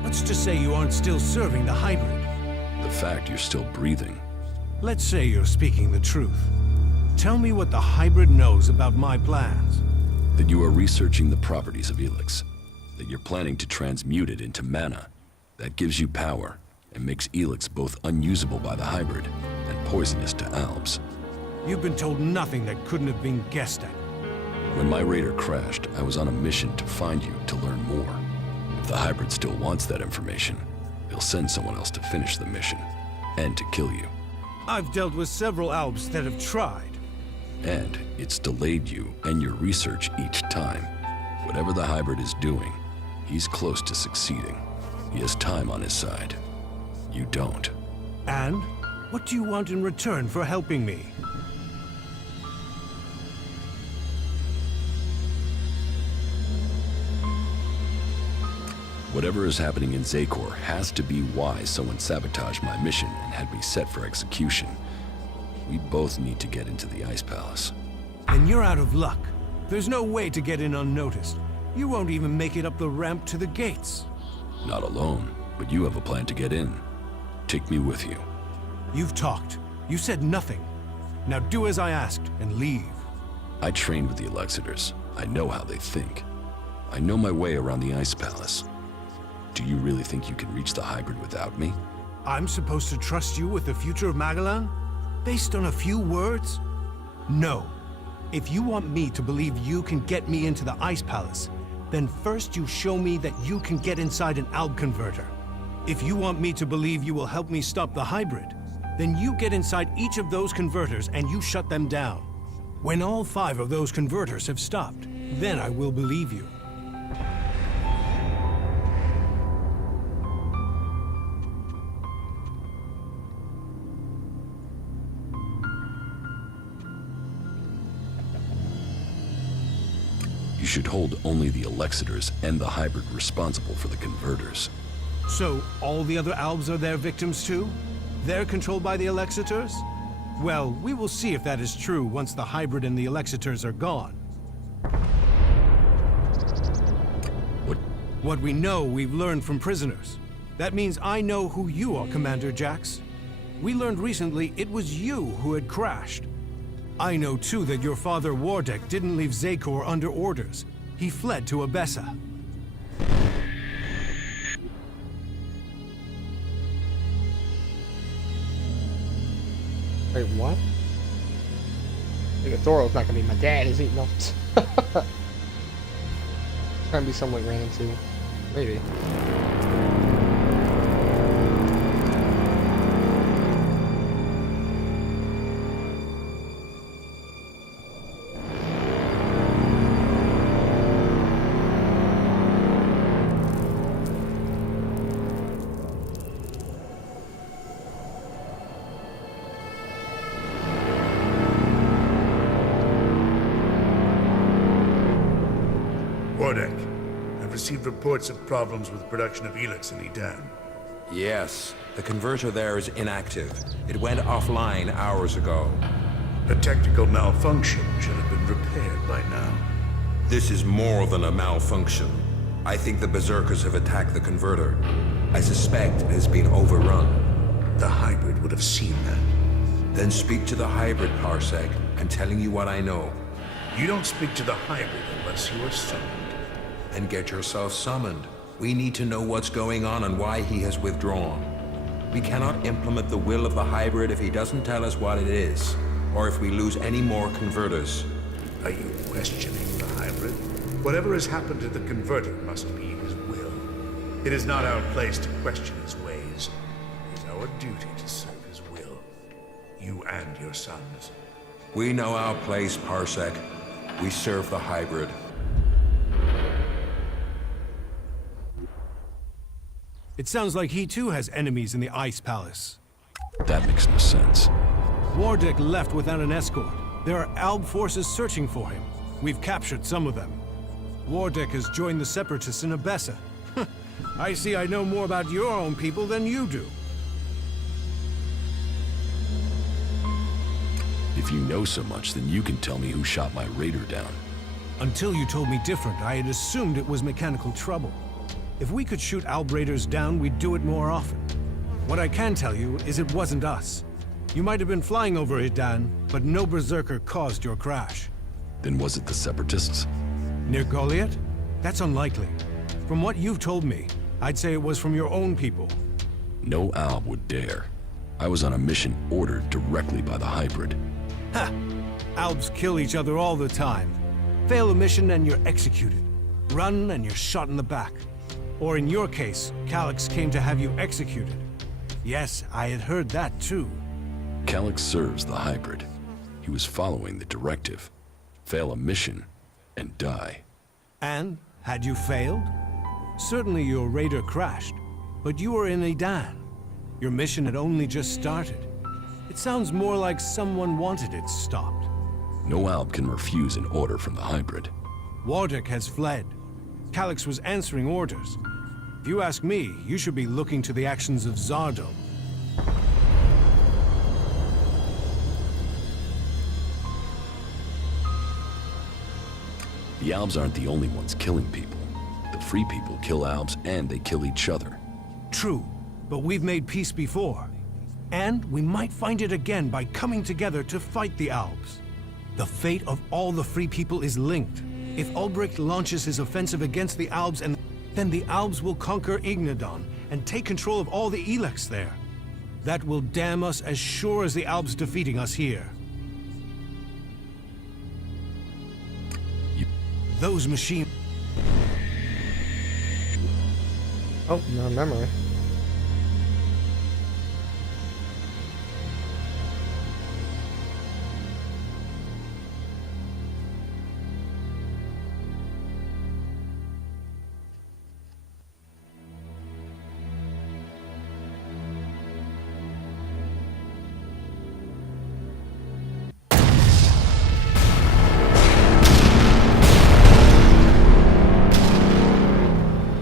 What's to say you aren't still serving the hybrid? The fact you're still breathing. Let's say you're speaking the truth. Tell me what the hybrid knows about my plans. That you are researching the properties of Elex. That you're planning to transmute it into mana. That gives you power, and makes Elex both unusable by the hybrid and poisonous to Albs. You've been told nothing that couldn't have been guessed at. When my raider crashed, I was on a mission to find you to learn more. If the hybrid still wants that information, he'll send someone else to finish the mission, and to kill you. I've dealt with several Albs that have tried. And it's delayed you and your research each time. Whatever the hybrid is doing, he's close to succeeding. He has time on his side. You don't. And? What do you want in return for helping me? Whatever is happening in Zakor has to be why someone sabotaged my mission and had me set for execution. We both need to get into the Ice Palace. Then you're out of luck. There's no way to get in unnoticed. You won't even make it up the ramp to the gates. Not alone, but you have a plan to get in. Take me with you. You've talked. You said nothing. Now do as I asked and leave. I trained with the Alexiters. I know how they think. I know my way around the Ice Palace. Do you really think you can reach the hybrid without me? I'm supposed to trust you with the future of Magalan? Based on a few words? No. If you want me to believe you can get me into the Ice Palace, then first you show me that you can get inside an Alb converter. If you want me to believe you will help me stop the hybrid, then you get inside each of those converters and you shut them down. When all 5 of those converters have stopped, then I will believe you. You should hold only the Alexiters and the hybrid responsible for the converters. So, all the other Albs are their victims too? They're controlled by the Alexiters? Well, we will see if that is true once the hybrid and the Alexiters are gone. What we know, we've learned from prisoners. That means I know who you are, Commander Jax. We learned recently it was you who had crashed. I know too that your father Wardek didn't leave Zakor under orders. He fled to Abessa. Wait, what? Like, Thoro's not gonna be my dad, is he? No. Trying to be someone we ran into. Maybe. Wardek, I've received reports of problems with production of Elex in Edan. Yes, the converter there is inactive. It went offline hours ago. A technical malfunction should have been repaired by now. This is more than a malfunction. I think the Berserkers have attacked the converter. I suspect it has been overrun. The hybrid would have seen that. Then speak to the hybrid, Parsec. I'm telling you what I know. You don't speak to the hybrid unless you are summoned. Then get yourself summoned. We need to know what's going on and why he has withdrawn. We cannot implement the will of the hybrid if he doesn't tell us what it is, or if we lose any more converters. Are you questioning the hybrid? Whatever has happened to the converter must be his will. It is not our place to question his ways. It is our duty to serve his will. You and your sons. We know our place, Parsec. We serve the hybrid. It sounds like he too has enemies in the Ice Palace. That makes no sense. Wardick left without an escort. There are Alb forces searching for him. We've captured some of them. Wardick has joined the Separatists in Abessa. I see I know more about your own people than you do. If you know so much, then you can tell me who shot my raider down. Until you told me different, I had assumed it was mechanical trouble. If we could shoot Alb raiders down, we'd do it more often. What I can tell you is it wasn't us. You might have been flying over Idan, but no berserker caused your crash. Then was it the Separatists? Near Goliath? That's unlikely. From what you've told me, I'd say it was from your own people. No Alb would dare. I was on a mission ordered directly by the hybrid. Ha! Albs kill each other all the time. Fail a mission and you're executed. Run and you're shot in the back. Or in your case, Calyx came to have you executed. Yes, I had heard that too. Calyx serves the hybrid. He was following the directive. Fail a mission and die. And, had you failed? Certainly your raider crashed, but you were in Idan. Your mission had only just started. It sounds more like someone wanted it stopped. No Alb can refuse an order from the hybrid. Wardick has fled. Calyx was answering orders. If you ask me, you should be looking to the actions of Zardo. The Albs aren't the only ones killing people. The Free People kill Albs and they kill each other. True, but we've made peace before. And we might find it again by coming together to fight the Albs. The fate of all the Free People is linked. If Ulbricht launches his offensive against the Albs, then the Albs will conquer Ignadon and take control of all the Elex there. That will damn us as sure as the Albs defeating us here. Those machines... Oh, no memory.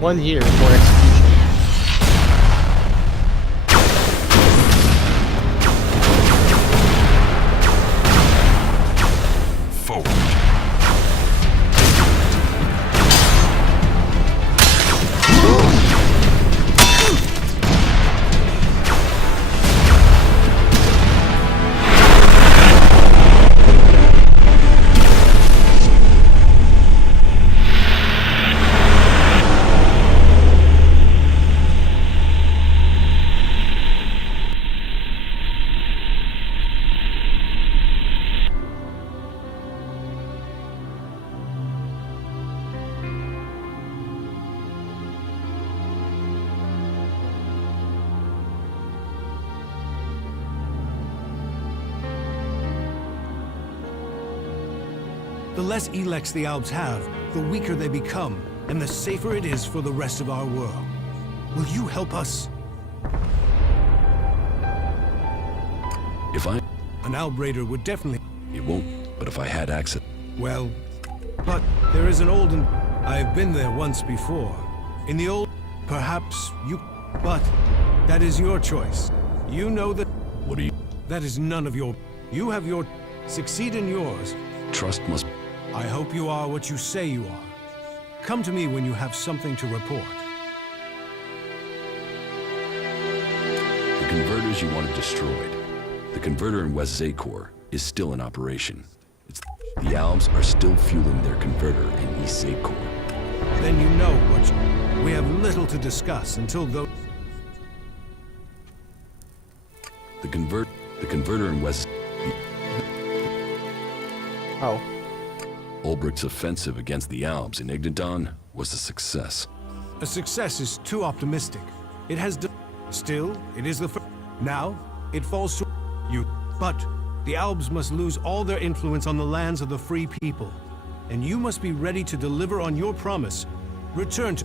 One year for execution. Forward. The less Elex the Albs have, the weaker they become, and the safer it is for the rest of our world. Will you help us? If I... An Alb raider would definitely... It won't, but if I had access... Well, but there is an olden... I've been there once before. In the old... Perhaps you... But that is your choice. You know that... What do you... That is none of your... You have your... Succeed in yours. Trust must... I hope you are what you say you are. Come to me when you have something to report. The converters you wanted destroyed. The converter in West Zakor is still in operation. The Albs are still fueling their converter in East Zakor. Then you know what we have little to discuss until those... The converter in West... Oh. Ulbricht's offensive against the Alps in Igniton was a success. A success is too optimistic. It has still, it is the first. Now, it falls to you. But the Albs must lose all their influence on the lands of the free people. And you must be ready to deliver on your promise. Return to...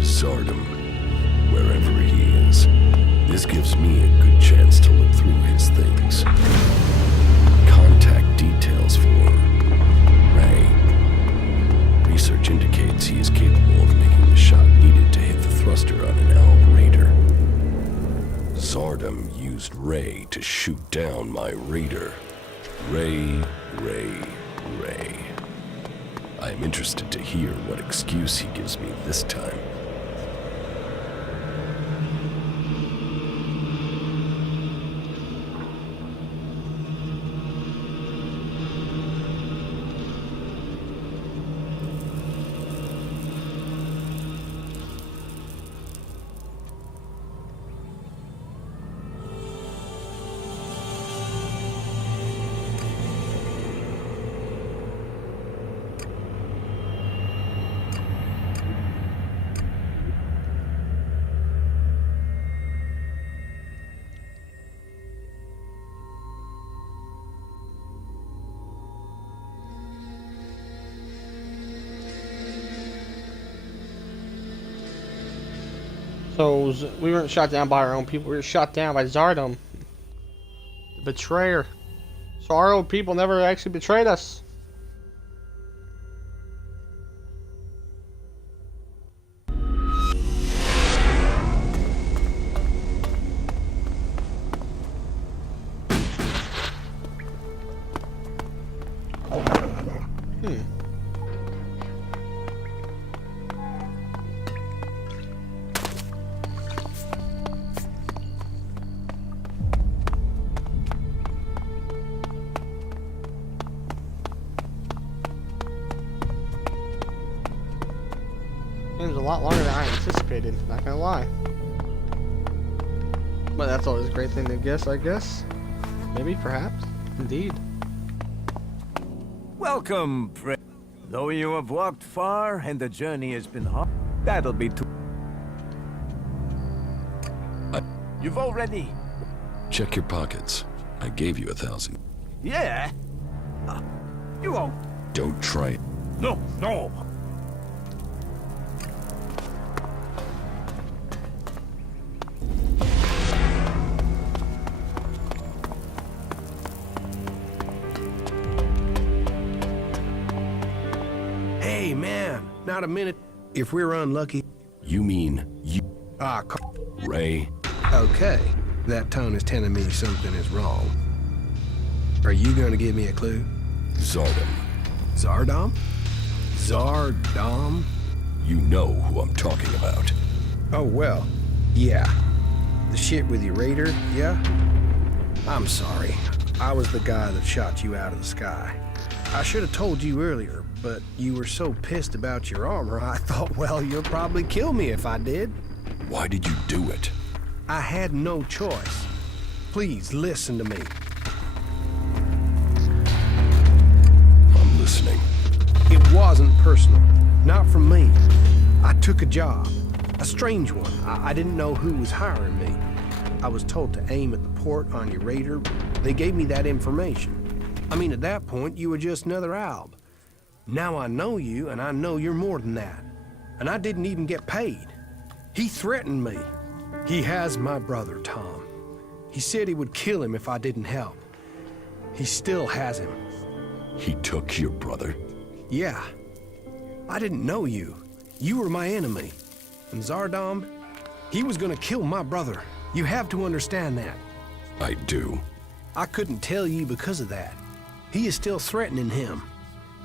Zardom, wherever he is. This gives me a good chance to look through his things. Contact details for Ray. Research indicates he is capable of making the shot needed to hit the thruster on an Alb Raider. Zardom used Ray to shoot down my Raider. Ray. I am interested to hear what excuse he gives me this time. So we weren't shot down by our own people. We were shot down by Zardom, the betrayer. So our own people never actually betrayed us. Seems a lot longer than I anticipated, not gonna lie. But that's always a great thing to guess, I guess. Maybe, perhaps. Indeed. Welcome, friend. Though you have walked far and the journey has been hard, that'll be too... You've already... Check your pockets. I gave you 1,000. Yeah? You won't... Don't try it. No. Hey, man, not a minute. If we're unlucky... You mean you... Ray? Okay, that tone is telling me something is wrong. Are you gonna give me a clue? Zardom. Zardom? Zardom? You know who I'm talking about. Oh, well, yeah. The shit with your Raider, yeah? I'm sorry. I was the guy that shot you out of the sky. I should have told you earlier, but you were so pissed about your armor, I thought, well, you'll probably kill me if I did. Why did you do it? I had no choice. Please, listen to me. I'm listening. It wasn't personal. Not from me. I took a job. A strange one. I didn't know who was hiring me. I was told to aim at the port on your Raider, they gave me that information. I mean, at that point, you were just another alb. Now I know you, and I know you're more than that. And I didn't even get paid. He threatened me. He has my brother, Tom. He said he would kill him if I didn't help. He still has him. He took your brother? Yeah. I didn't know you. You were my enemy. And Zardom, he was gonna kill my brother. You have to understand that. I do. I couldn't tell you because of that. He is still threatening him.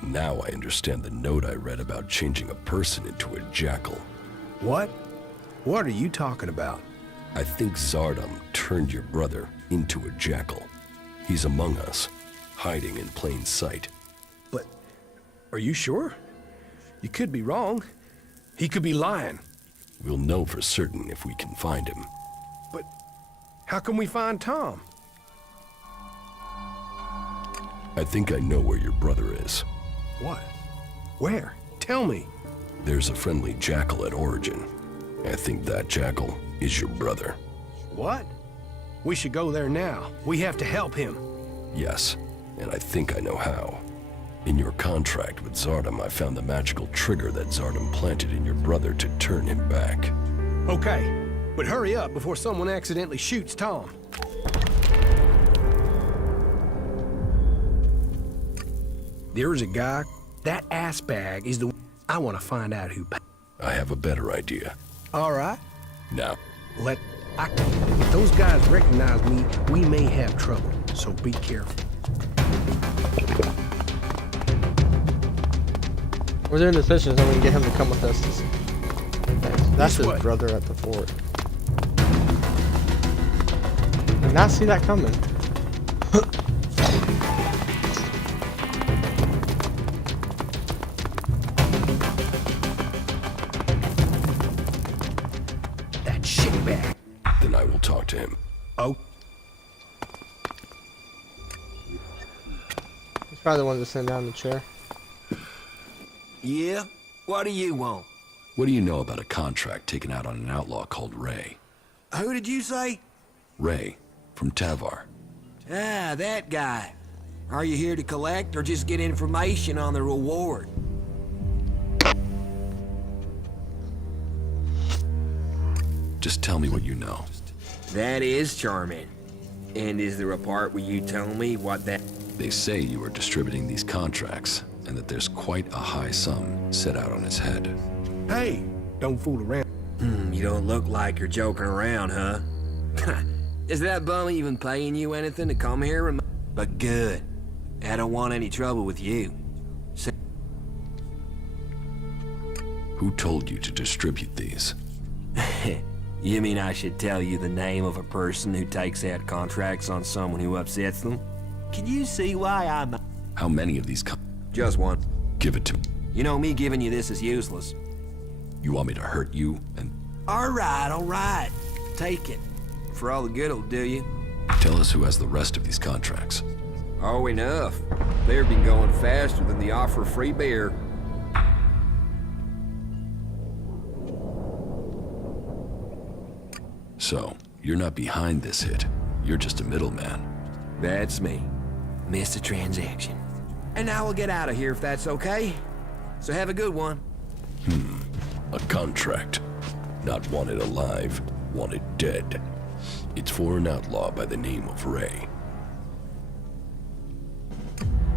Now I understand the note I read about changing a person into a jackal. What? What are you talking about? I think Zardom turned your brother into a jackal. He's among us, hiding in plain sight. But, are you sure? You could be wrong. He could be lying. We'll know for certain if we can find him. But, how can we find Tom? I think I know where your brother is. What? Where? Tell me. There's a friendly jackal at Origin. I think that jackal is your brother. What? We should go there now. We have to help him. Yes, and I think I know how. In your contract with Zardom, I found the magical trigger that Zardom planted in your brother to turn him back. Okay, but hurry up before someone accidentally shoots Tom. There's a guy. That ass bag is the one I want to find out who. I have a better idea. All right. Now. If those guys recognize me, we may have trouble, so be careful. We're doing the fishing so we can get him to come with us. That's his brother at the fort. Did not see that coming. Then I will talk to him. Oh. He's probably the one to send down the chair. Yeah? What do you want? What do you know about a contract taken out on an outlaw called Ray? Who did you say? Ray, from Tavar. Ah, that guy. Are you here to collect or just get information on the reward? Just tell me what you know. That is charming. And is there a part where you tell me what that... They say you are distributing these contracts, and that there's quite a high sum set out on his head. Hey, don't fool around. You don't look like you're joking around, huh? Is that bum even paying you anything to come here? But good. I don't want any trouble with you. Who told you to distribute these? You mean I should tell you the name of a person who takes out contracts on someone who upsets them? Can you see why I'm... How many of these Just one. Give it to me. You know, me giving you this is useless. You want me to hurt you and... All right. Take it. For all the good it'll do you. Tell us who has the rest of these contracts. Oh, enough. They've been going faster than the offer of free beer. So, you're not behind this hit. You're just a middleman. That's me. Missed a transaction. And now we'll get out of here if that's okay. So have a good one. A contract. Not wanted alive, wanted dead. It's for an outlaw by the name of Ray.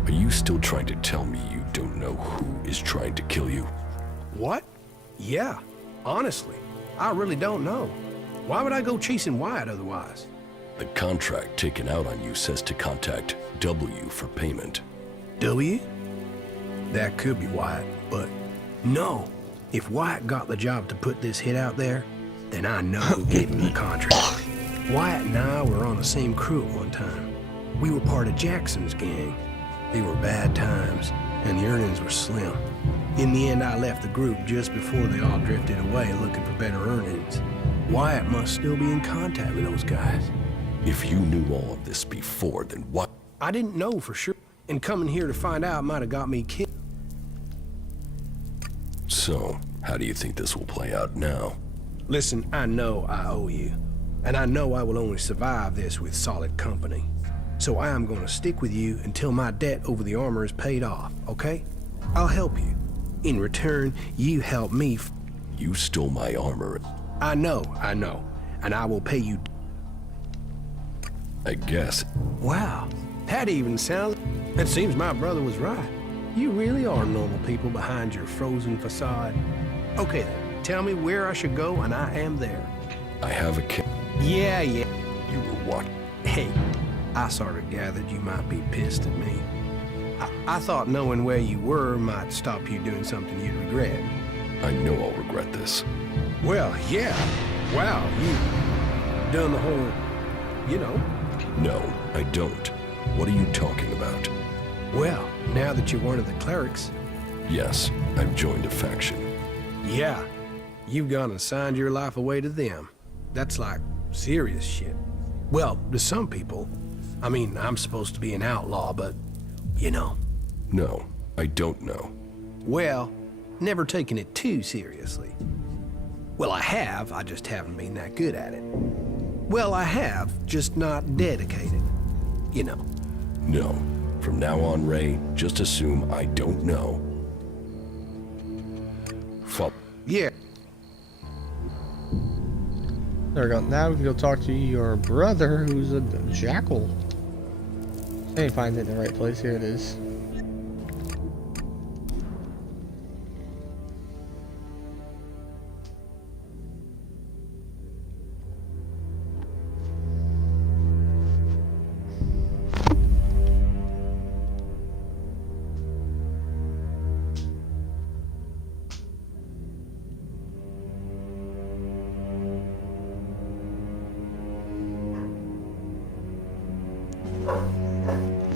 Are you still trying to tell me you don't know who is trying to kill you? What? Yeah, honestly, I really don't know. Why would I go chasing Wyatt otherwise? The contract taken out on you says to contact W for payment. W? That could be Wyatt, but no. If Wyatt got the job to put this hit out there, then I know who gave him the contract. Wyatt and I were on the same crew at one time. We were part of Jackson's gang. They were bad times, and the earnings were slim. In the end, I left the group just before they all drifted away looking for better earnings. Wyatt must still be in contact with those guys. If you knew all of this before, then what? I didn't know for sure, and coming here to find out might have got me killed. So, how do you think this will play out now? Listen, I know I owe you, and I know I will only survive this with solid company. So I am gonna stick with you until my debt over the armor is paid off, okay? I'll help you. In return, you help me. You stole my armor. I know. And I will pay you. I guess. Wow, that even sounds... It seems my brother was right. You really are normal people behind your frozen facade. Okay then, tell me where I should go and I am there. I have a Yeah. You were what? Hey, I sort of gathered you might be pissed at me. I thought knowing where you were might stop you doing something you'd regret. I know I'll regret this. Well, yeah. Wow, you done the whole, you know. No, I don't. What are you talking about? Well, now that you're one of the clerics... Yes, I've joined a faction. Yeah, you've gone and signed your life away to them. That's like serious shit. Well, to some people. I mean, I'm supposed to be an outlaw, but, you know. No, I don't know. Well, never taken it too seriously. Well, I have, I just haven't been that good at it. Well, I have, just not dedicated. You know. No. From now on, Ray, just assume I don't know. Yeah. There we go. Now we can go talk to your brother, who's a jackal. I ain't find it in the right place. Here it is.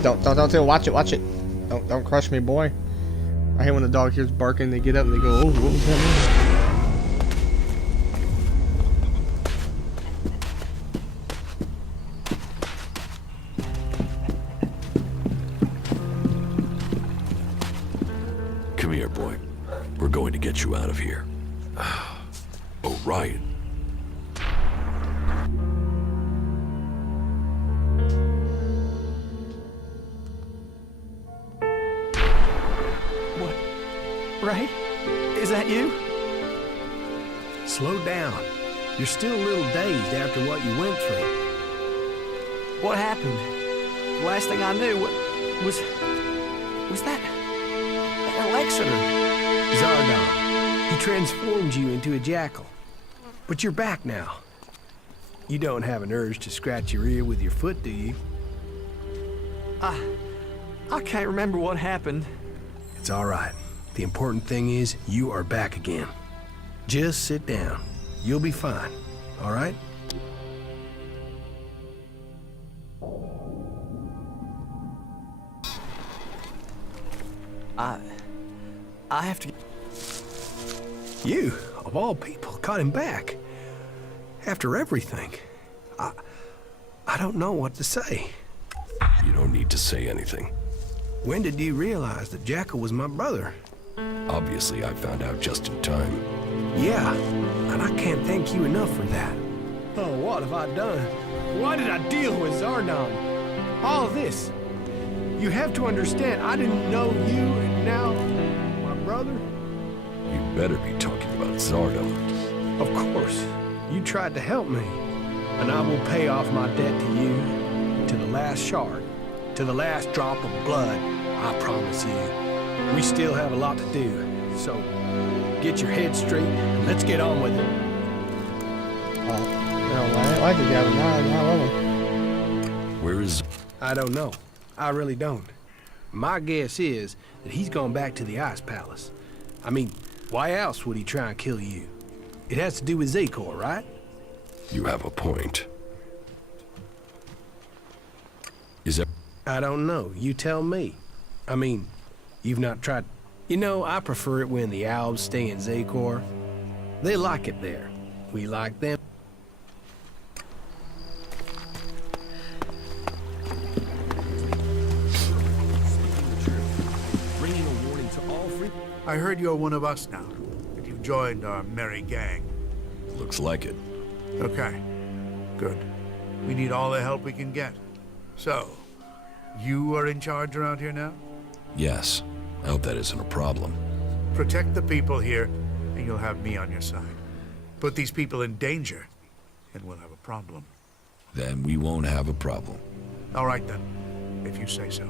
Don't watch it. Don't crush me, boy. I hate when the dog hears barking, they get up and they go, oh, what was that? Come here, boy. We're going to get you out of here. Oh, right. Ray? Is that you? Slow down. You're still a little dazed after what you went through. What happened? The last thing I knew was that Elex. Zardon. He transformed you into a jackal. But you're back now. You don't have an urge to scratch your ear with your foot, do you? I can't remember what happened. It's all right. The important thing is you are back again. Just sit down. You'll be fine, all right? I have to... You, of all people, got him back. After everything. I don't know what to say. You don't need to say anything. When did you realize that Jackal was my brother? Obviously, I found out just in time. Yeah, and I can't thank you enough for that. Oh, what have I done? Why did I deal with Zardon? All of this. You have to understand, I didn't know you, and now my brother? You'd better be talking about Zardon. Of course. You tried to help me, and I will pay off my debt to you, to the last shard, to the last drop of blood, I promise you. We still have a lot to do, so get your head straight and let's get on with it. I like it, Gavin. I love him. Where is... I don't know. I really don't. My guess is that he's gone back to the Ice Palace. I mean, why else would he try and kill you? It has to do with Zakor, right? You have a point. Is that... I don't know. You tell me. I mean, you've not tried... You know, I prefer it when the Albs stay in Zakor. They like it there. We like them. Bringing a warning to all free... I heard you're one of us now. That you've joined our merry gang. Looks like it. Okay. Good. We need all the help we can get. So, You are in charge around here now? Yes. I hope that isn't a problem. Protect the people here, and you'll have me on your side. Put these people in danger, and we'll have a problem. Then we won't have a problem. All right then, if you say so.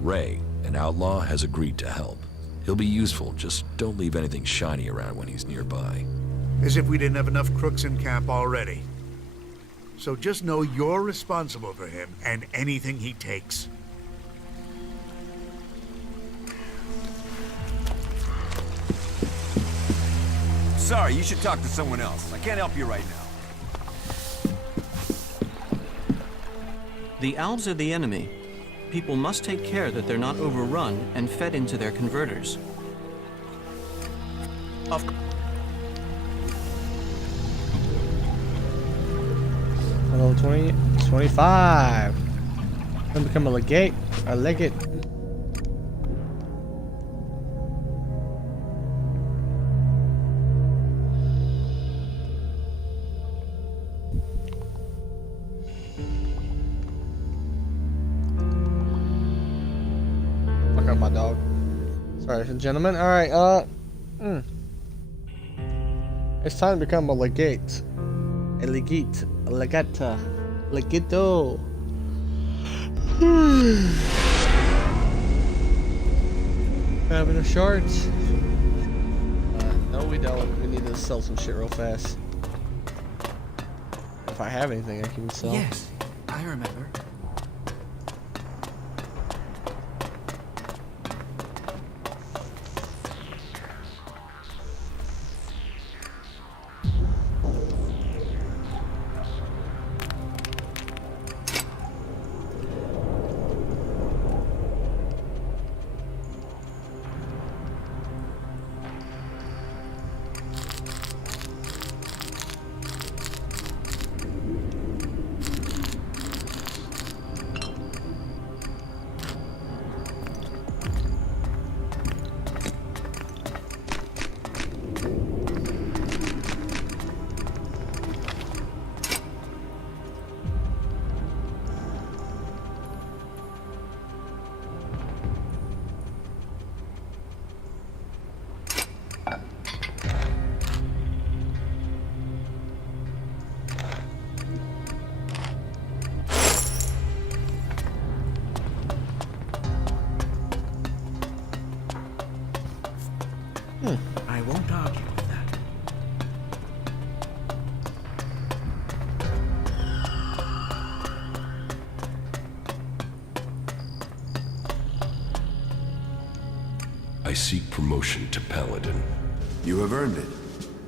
Ray, an outlaw, has agreed to help. He'll be useful, just don't leave anything shiny around when he's nearby. As if we didn't have enough crooks in camp already. So just know you're responsible for him and anything he takes. Sorry, you should talk to someone else. I can't help you right now. The Albs are the enemy. People must take care that they're not overrun and fed into their converters. Of Level 20, 25. Gonna become a legate. A legate. Fuck up my dog. Sorry, ladies and gentlemen. Alright, it's time to become a legate. A legate. A legata. Legato. Having a shards? No, we don't. We need to sell some shit real fast. If I have anything I can sell. Yes, I remember. I won't argue with that. I seek promotion to Paladin. You have earned it,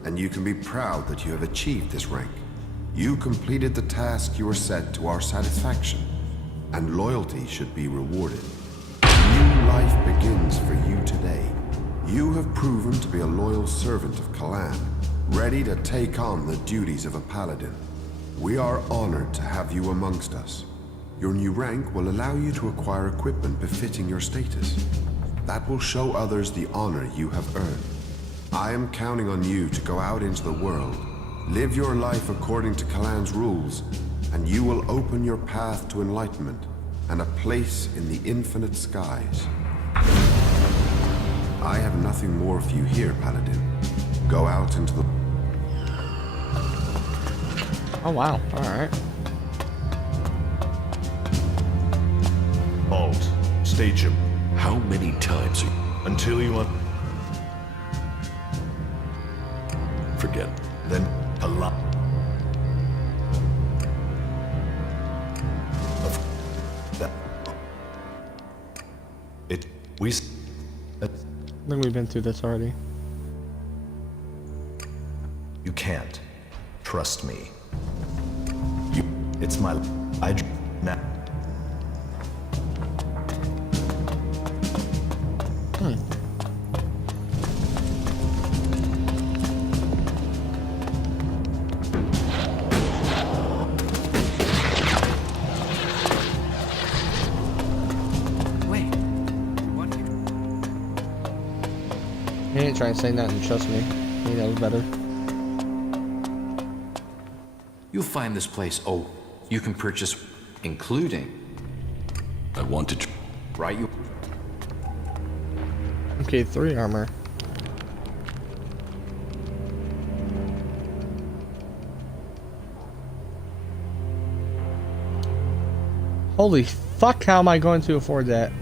and you can be proud that you have achieved this rank. You completed the task you were set to our satisfaction, and loyalty should be rewarded. New life begins for you today. You have proven to be a loyal servant of Kalan, ready to take on the duties of a paladin. We are honored to have you amongst us. Your new rank will allow you to acquire equipment befitting your status. That will show others the honor you have earned. I am counting on you to go out into the world, live your life according to Kalan's rules, and you will open your path to enlightenment and a place in the infinite skies. I have nothing more for you here, Paladin. Go out into the... Oh wow, alright. Halt. Stage him. How many times until you forget. Then a lot of that. We I think we've been through this already. You can't. Trust me. It's my... now. He ain't trying to say nothing, trust me. He knows better. You'll find this place. Oh, you can purchase including... I want to... Right, you... Okay, 3 armor. Holy fuck, how am I going to afford that?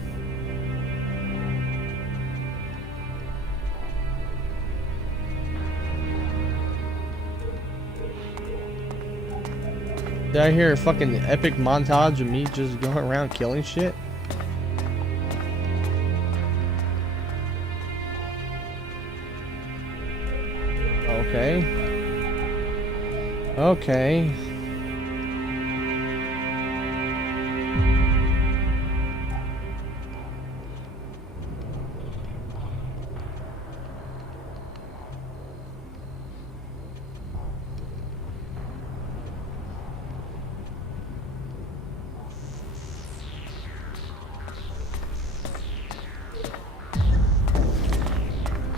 Did I hear a fucking epic montage of me just going around killing shit? Okay. Okay.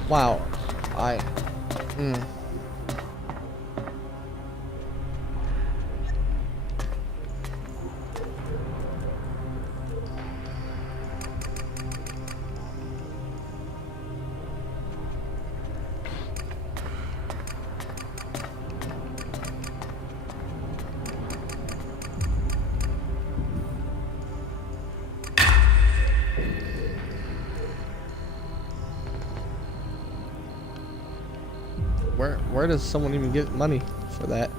Wow. Where does someone even get money for that?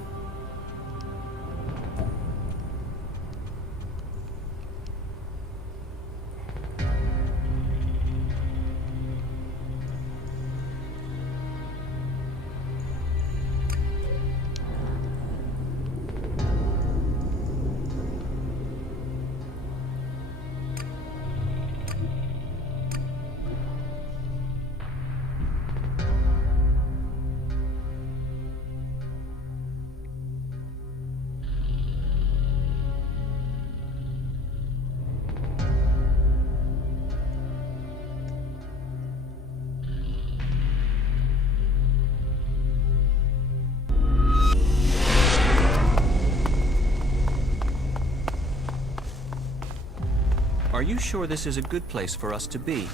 Are you sure this is a good place for us to be?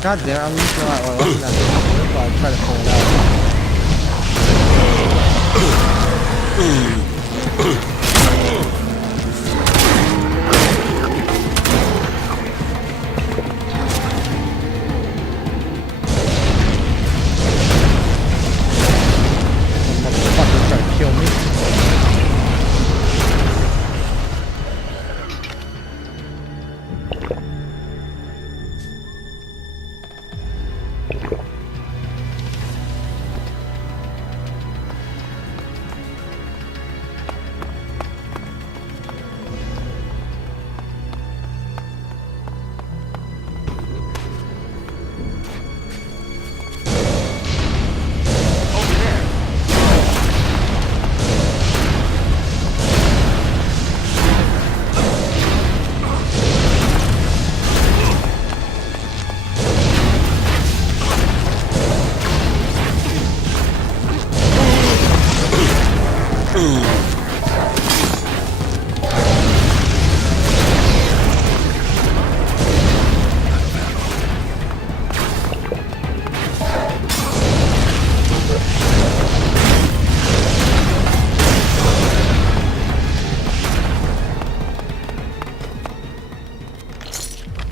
God damn, I'm used to that one. I'm not doing it. I'll try to pull it out. Motherfucker trying to kill me.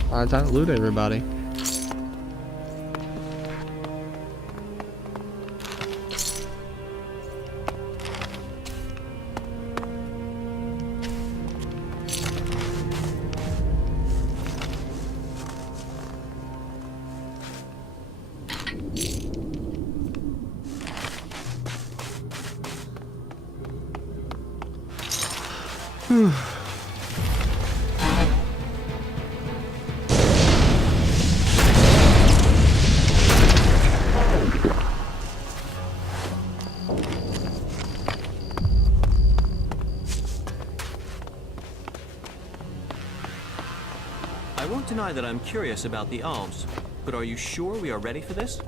Time to loot everybody. Whew. I won't deny that I'm curious about the Alps, but are you sure we are ready for this?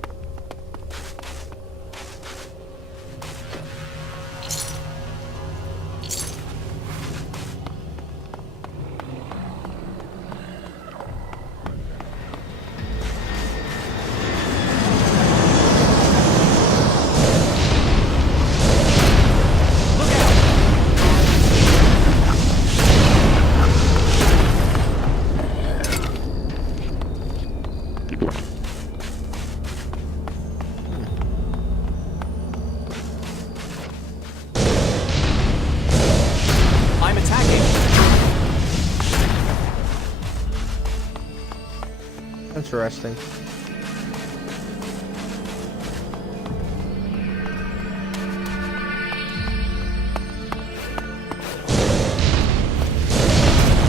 Interesting.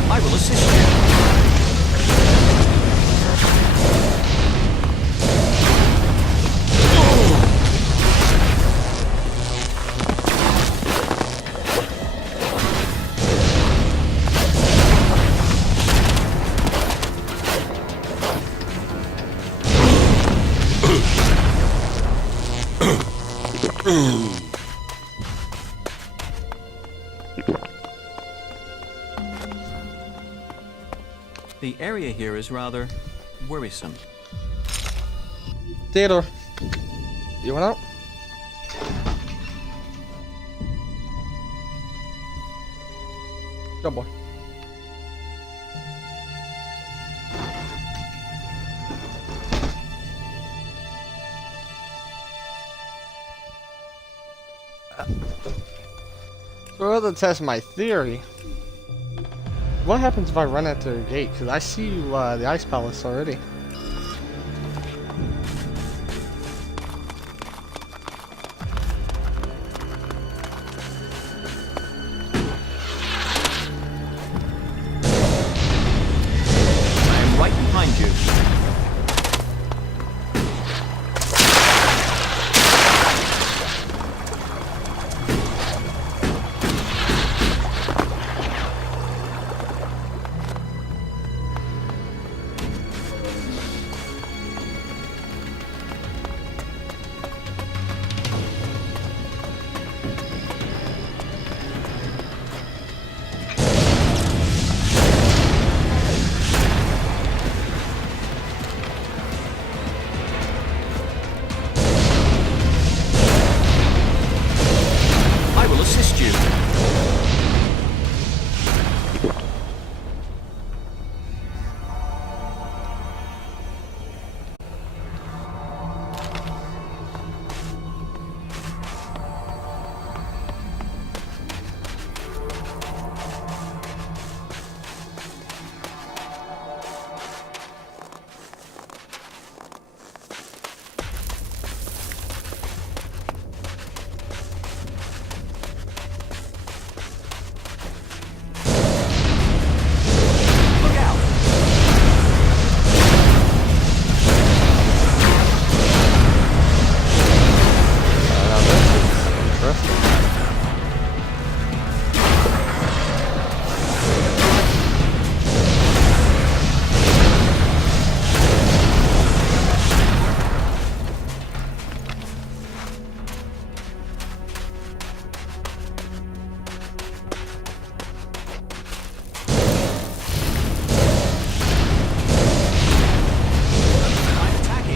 I will assist you. The area here is rather worrisome. Theodore, you went out? Good boy. So I'll have to test my theory. What happens if I run out to the gate? Because I see you, the Ice Palace already. I am right behind you.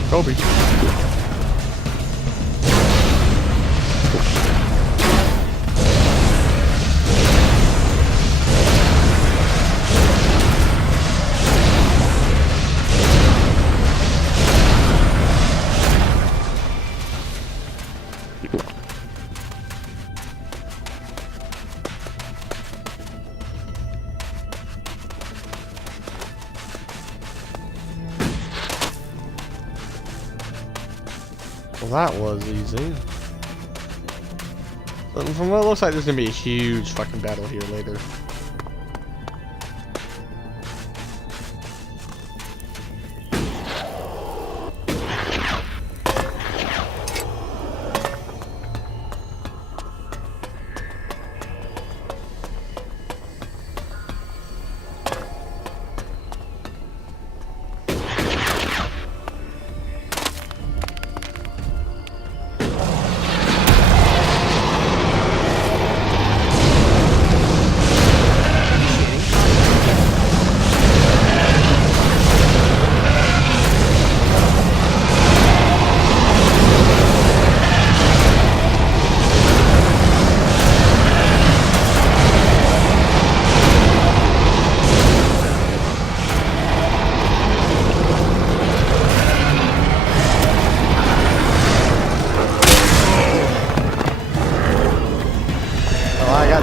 Kobe. Well, that was easy. From what it looks like, there's gonna be a huge fucking battle here later.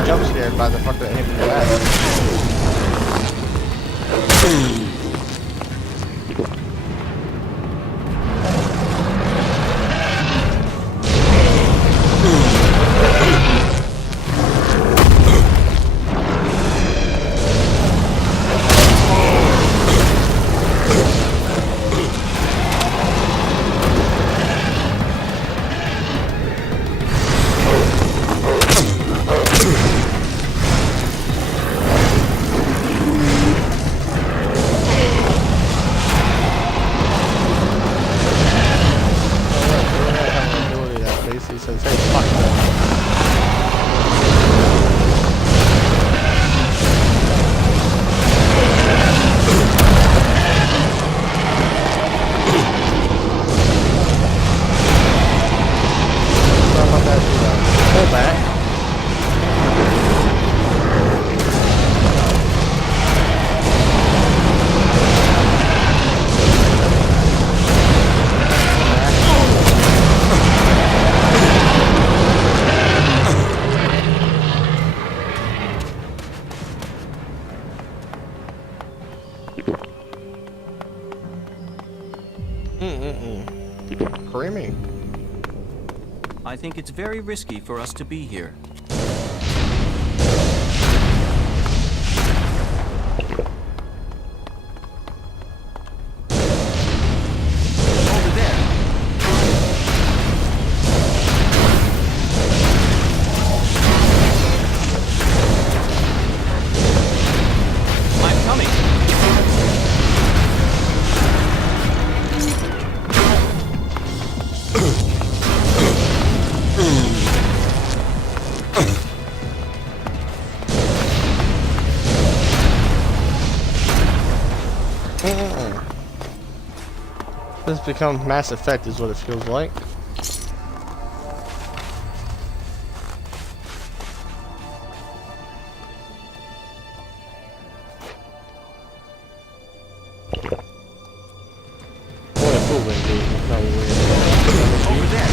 Jump scared by the fucker that hit me in the back. Creamy. I think it's very risky for us to be here. Over there. I'm coming. This becomes Mass Effect is what it feels like. Boy, a full wing game. That's not weird. Over there.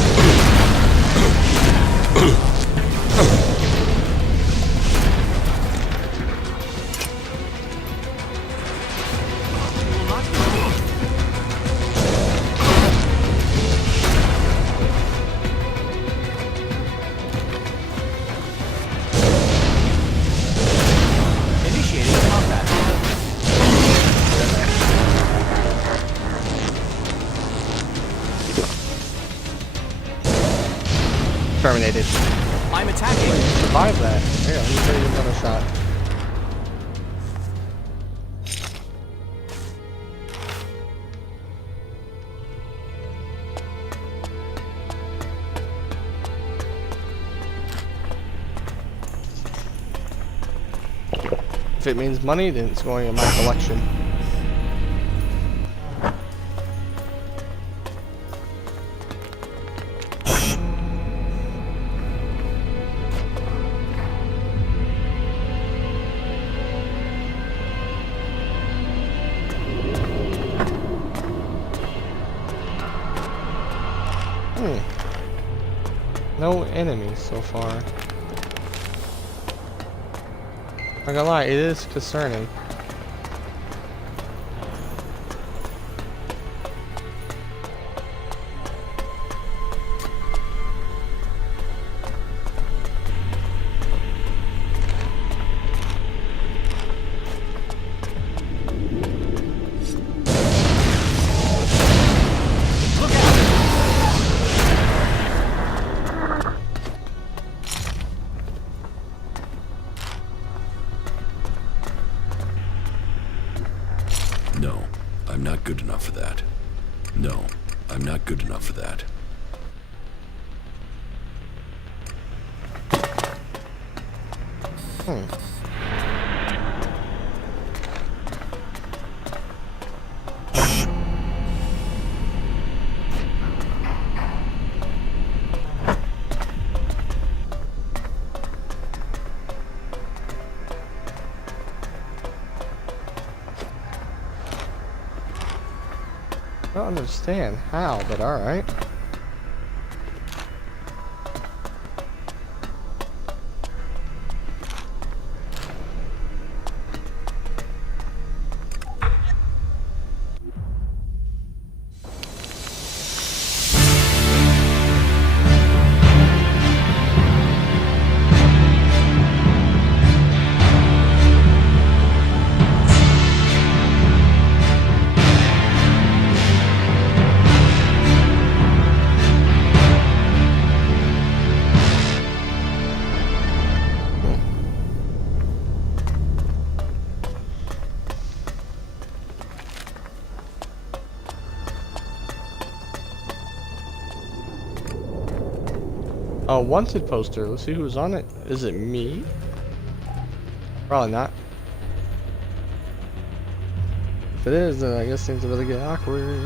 Terminated. I'm attacking. Survive that. Here, let me show you another shot. If it means money, then it's going in my collection. No enemies so far. Not gonna lie, it is concerning. I'm not good enough for that. No, I'm not good enough for that. I don't understand how, but alright. A wanted poster. Let's see who's on it. Is it me? Probably not. If it is, then I guess things are really get awkward.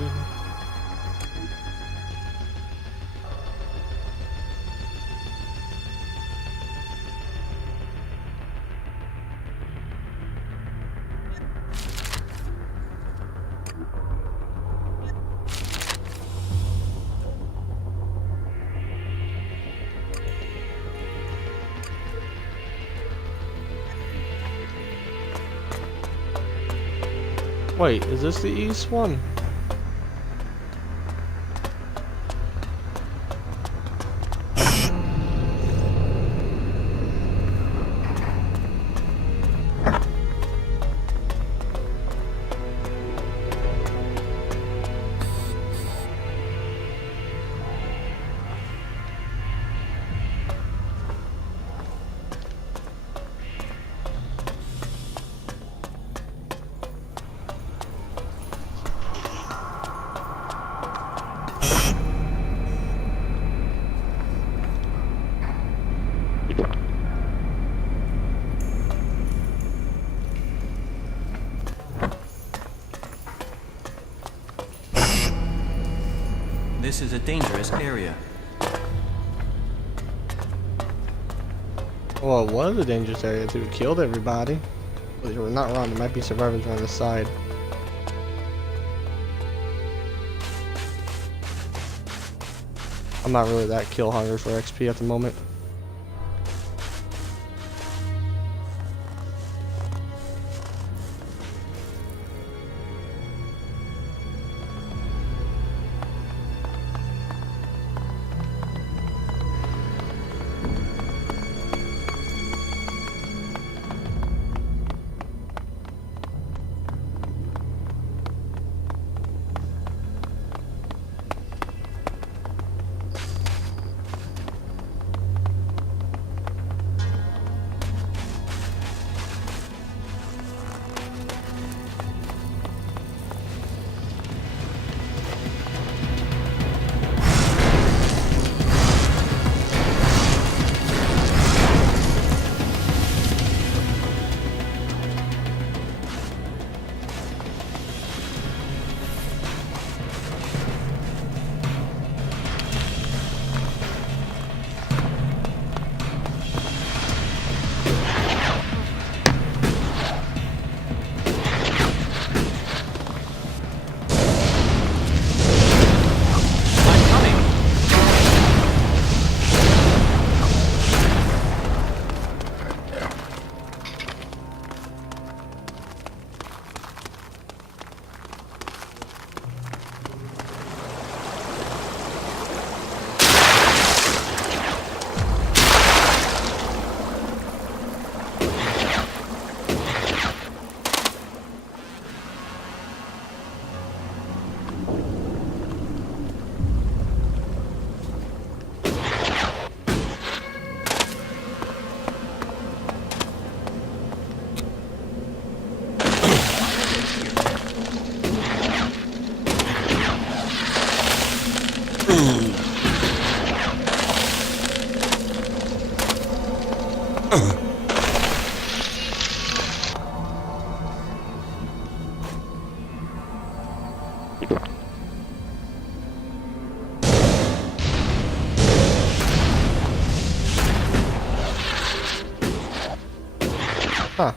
Wait, is this the east one? This is a dangerous area. Well, it was a dangerous area too. It killed everybody. But you were not wrong. There might be survivors on the side. I'm not really that kill hungry for XP at the moment. Huh.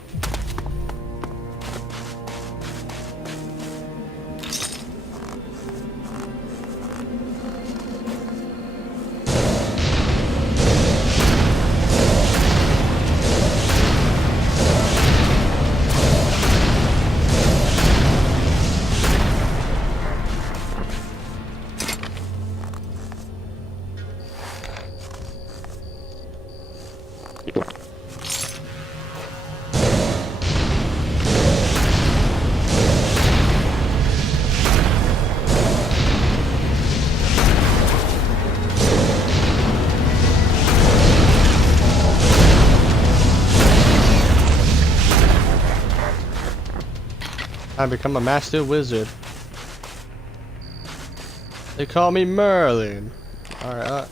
I become a master wizard. They call me Merlin. Alright,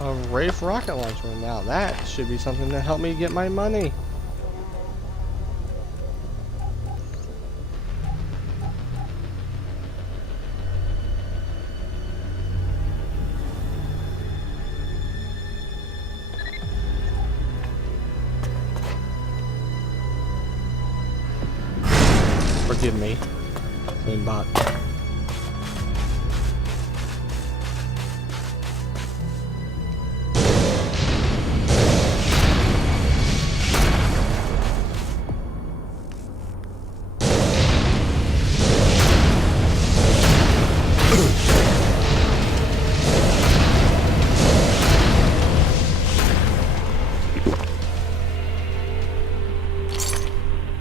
A Wraith rocket launcher. Now that should be something to help me get my money. Forgive me, bot.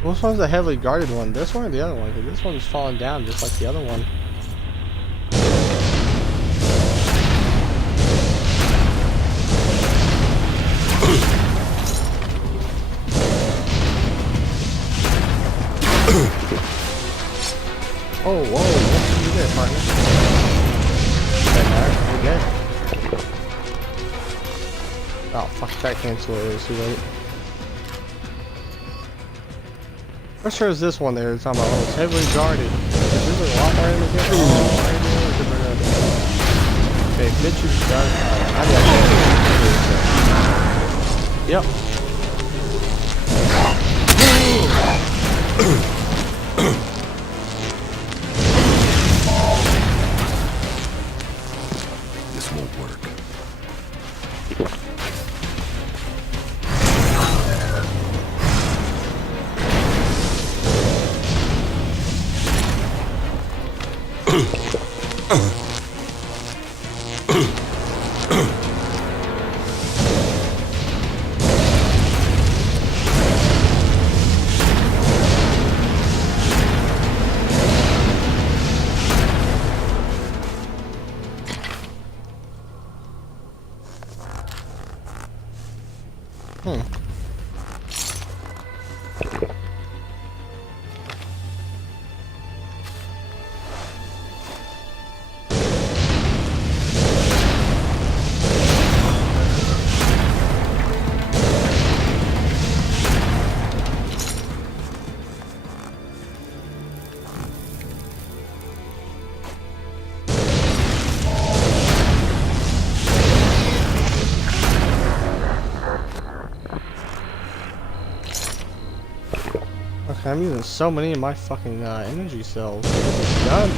Which one's the heavily guarded one? This one or the other one? Because this one's falling down just like the other one. Oh, whoa, what did you get, partner? Okay, we're dead. Oh, fuck, that cancel it was too late. I'm sure it's this one there. It's talking about, oh, it's heavily guarded. This is a lot more enemies here. Oh, okay, Mitch is done. Yep. This won't work. Okay, I'm using so many of my fucking energy cells. It's done.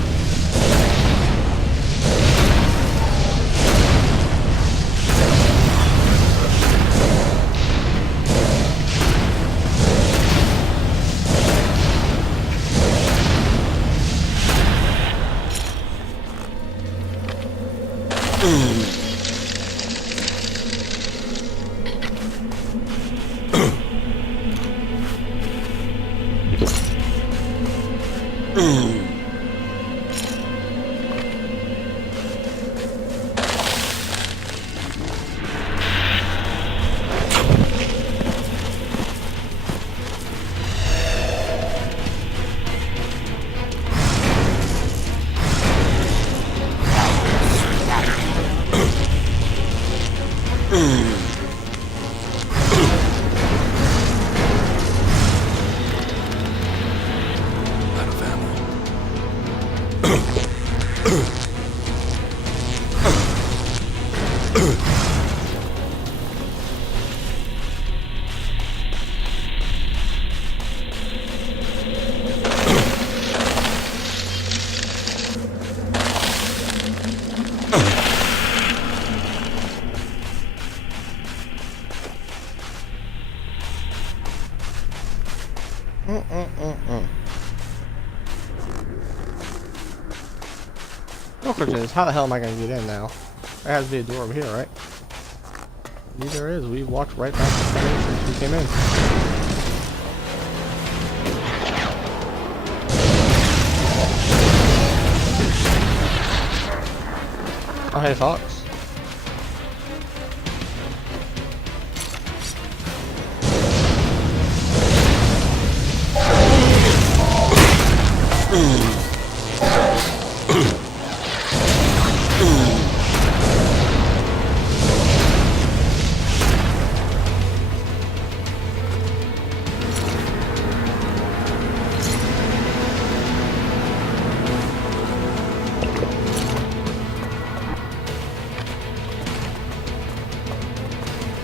Out of ammo. No question is, how the hell am I gonna get in now? There has to be a door over here, right? Indeed there is. We walked right back to the place since we came in. Oh, hey, Fox.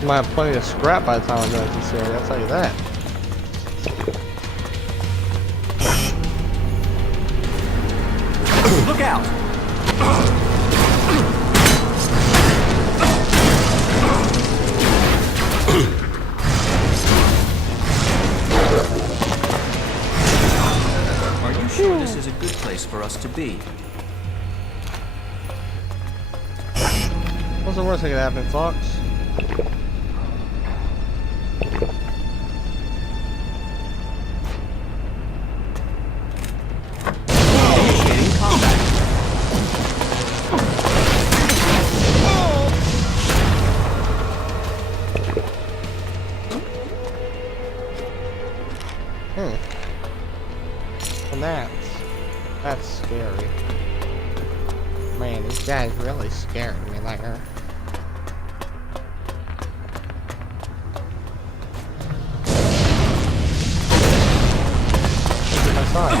Might have plenty of scrap by the time I'm done with this area, I'll tell you that. Look out! Are you sure this is a good place for us to be? What's the worst that could happen, Fox? Initiating combat. And that's scary. Man, this guy's really scaring me like her. I saw it.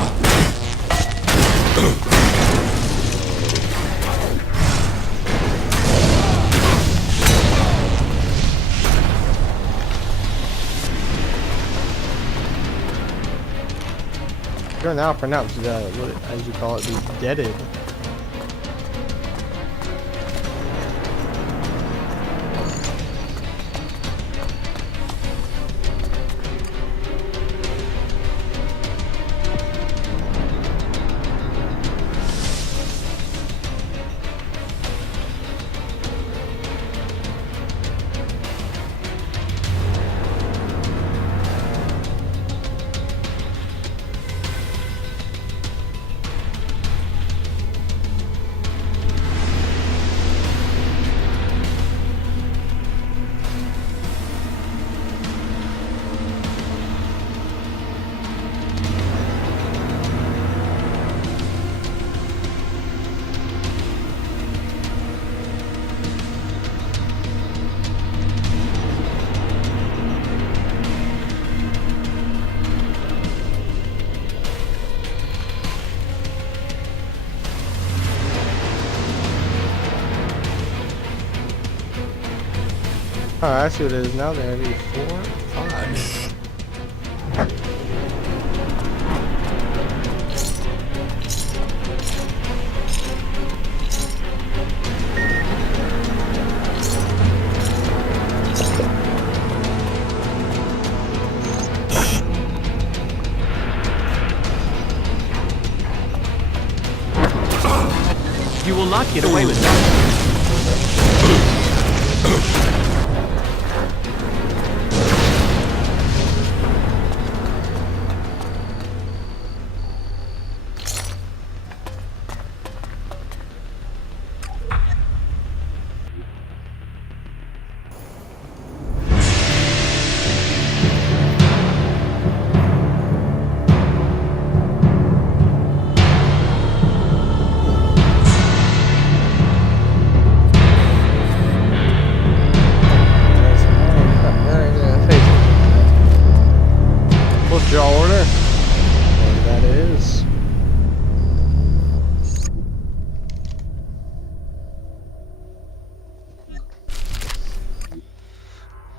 You're now pronounced, what, as you call it, the deaded. Alright, I see what it is now. There be 4, 5. You will not get away with that.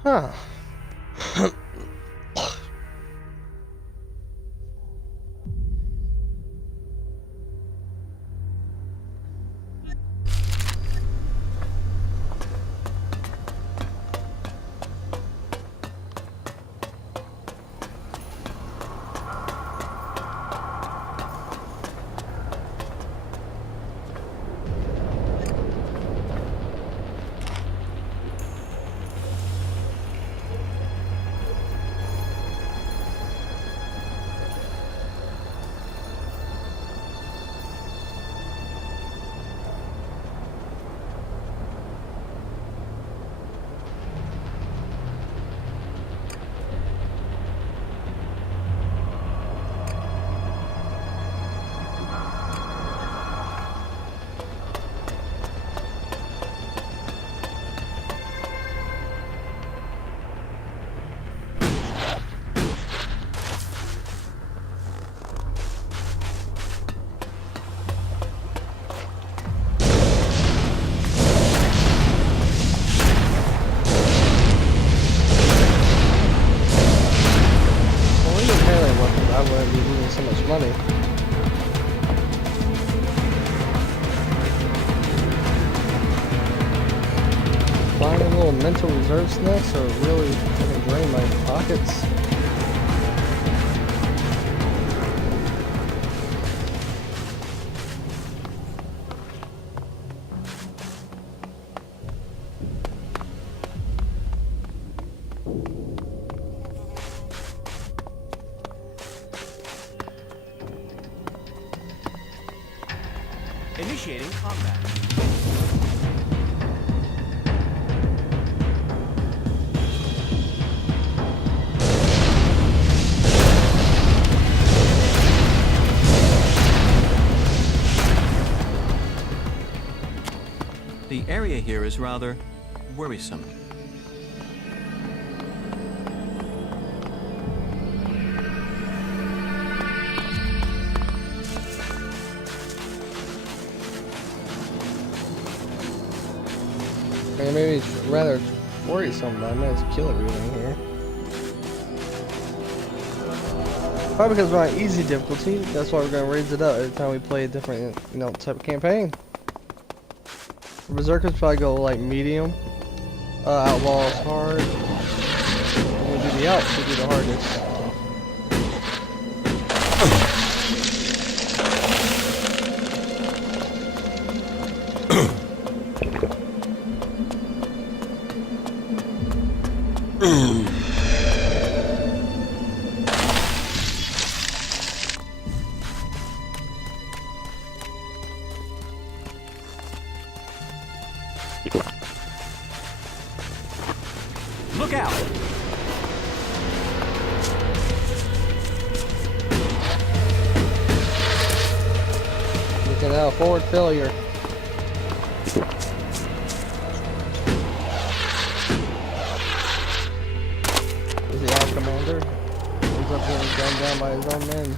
Huh. I wouldn't be losing so much money. Finding little mental reserve snacks are really fucking drain my pockets. Initiating combat. The area here is rather worrisome. Maybe it's rather worrisome, but I might have to kill everything here. Probably because we're on easy difficulty. That's why we're gonna raise it up every time we play a different, you know, type of campaign. Berserkers probably go like medium. Outlaws hard. When we do the Alps, we do the hardest. Look out! Looking out, forward failure. Is the Alp commander? He's up getting gunned down by his own men.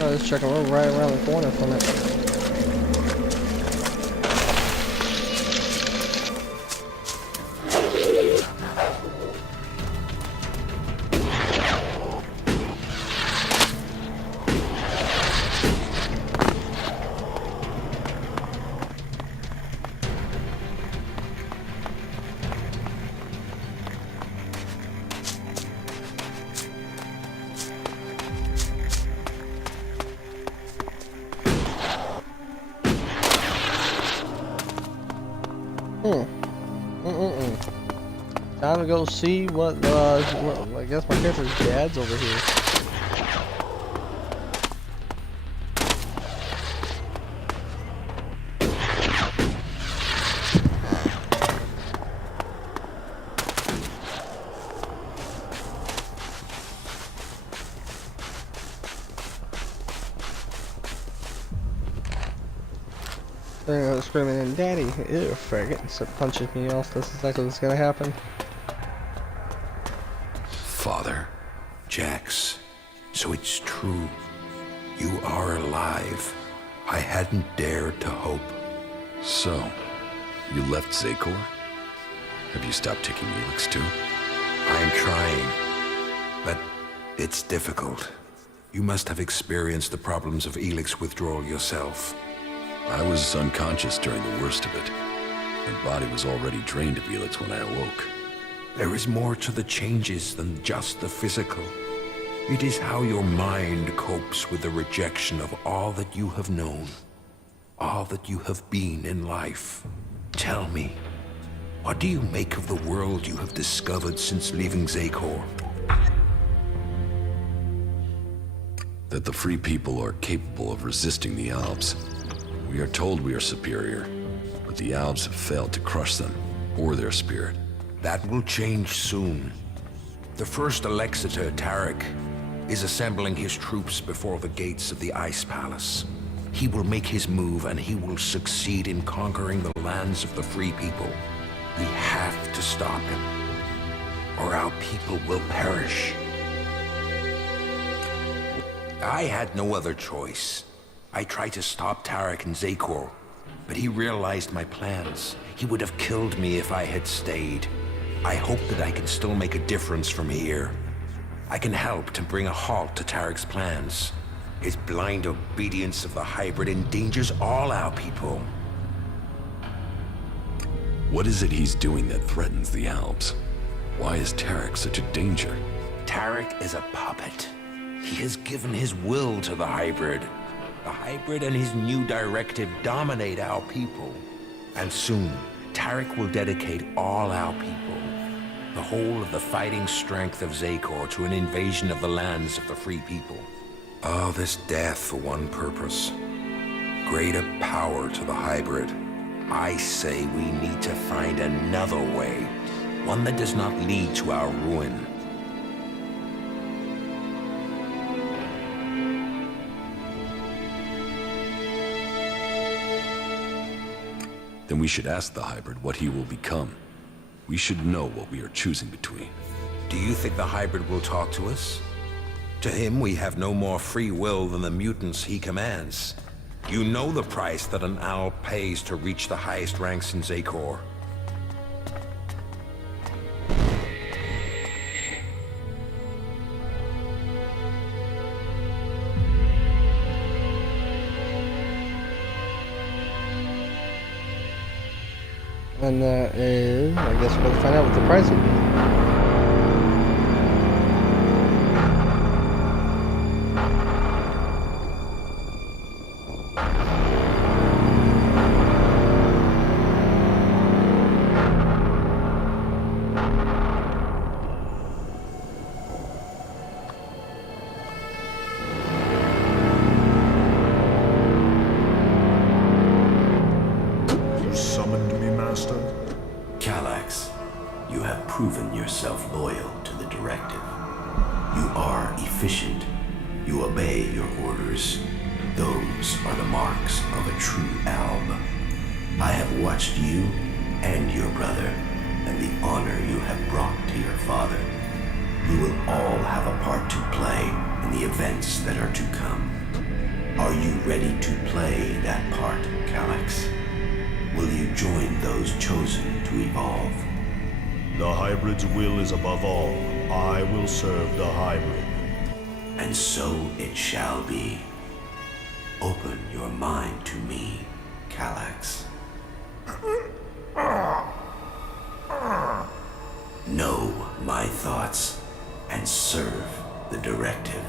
Let's check them right around the corner from it. want to go see what, I guess my character's dad's over here. They're screaming in, "Daddy!" Ew, faggot. So punches me off. That's exactly what's gonna happen. Father, Jax, so it's true. You are alive. I hadn't dared to hope. So, you left Zakor? Have you stopped taking Elex too? I'm trying, but it's difficult. You must have experienced the problems of Elex withdrawal yourself. I was unconscious during the worst of it. My body was already drained of Elex when I awoke. There is more to the changes than just the physical. It is how your mind copes with the rejection of all that you have known, all that you have been in life. Tell me, what do you make of the world you have discovered since leaving Zakor? That the free people are capable of resisting the Alps. We are told we are superior, but the Alps have failed to crush them, or their spirit. That will change soon. The first Alexitor, Tarek, is assembling his troops before the gates of the Ice Palace. He will make his move, and he will succeed in conquering the lands of the free people. We have to stop him, or our people will perish. I had no other choice. I tried to stop Tarek in Zakor, but he realized my plans. He would have killed me if I had stayed. I hope that I can still make a difference from here. I can help to bring a halt to Tarek's plans. His blind obedience of the hybrid endangers all our people. What is it he's doing that threatens the Alps? Why is Tarek such a danger? Tarek is a puppet. He has given his will to the hybrid. The hybrid and his new directive dominate our people. And soon, Tarek will dedicate all our people, the whole of the fighting strength of Zakor, to an invasion of the lands of the free people. All this death for one purpose. Greater power to the hybrid. I say we need to find another way. One that does not lead to our ruin. Then we should ask the hybrid what he will become. We should know what we are choosing between. Do you think the hybrid will talk to us? To him, we have no more free will than the mutants he commands. You know the price that an owl pays to reach the highest ranks in Zakor. And that is, I guess we're gonna find out what the price will be. You summoned me, Master? Calax, you have proven yourself loyal to the directive. You are efficient. You obey your orders. Those are the marks of a true alb. I have watched you and your brother, and the honor you have brought to your father. You will all have a part to play in the events that are to come. Are you ready to play that part, Calax? Will you join those chosen to evolve? The hybrid's will is above all. I will serve the hybrid. And so it shall be. Open your mind to me, Calax. Know my thoughts and serve the directive.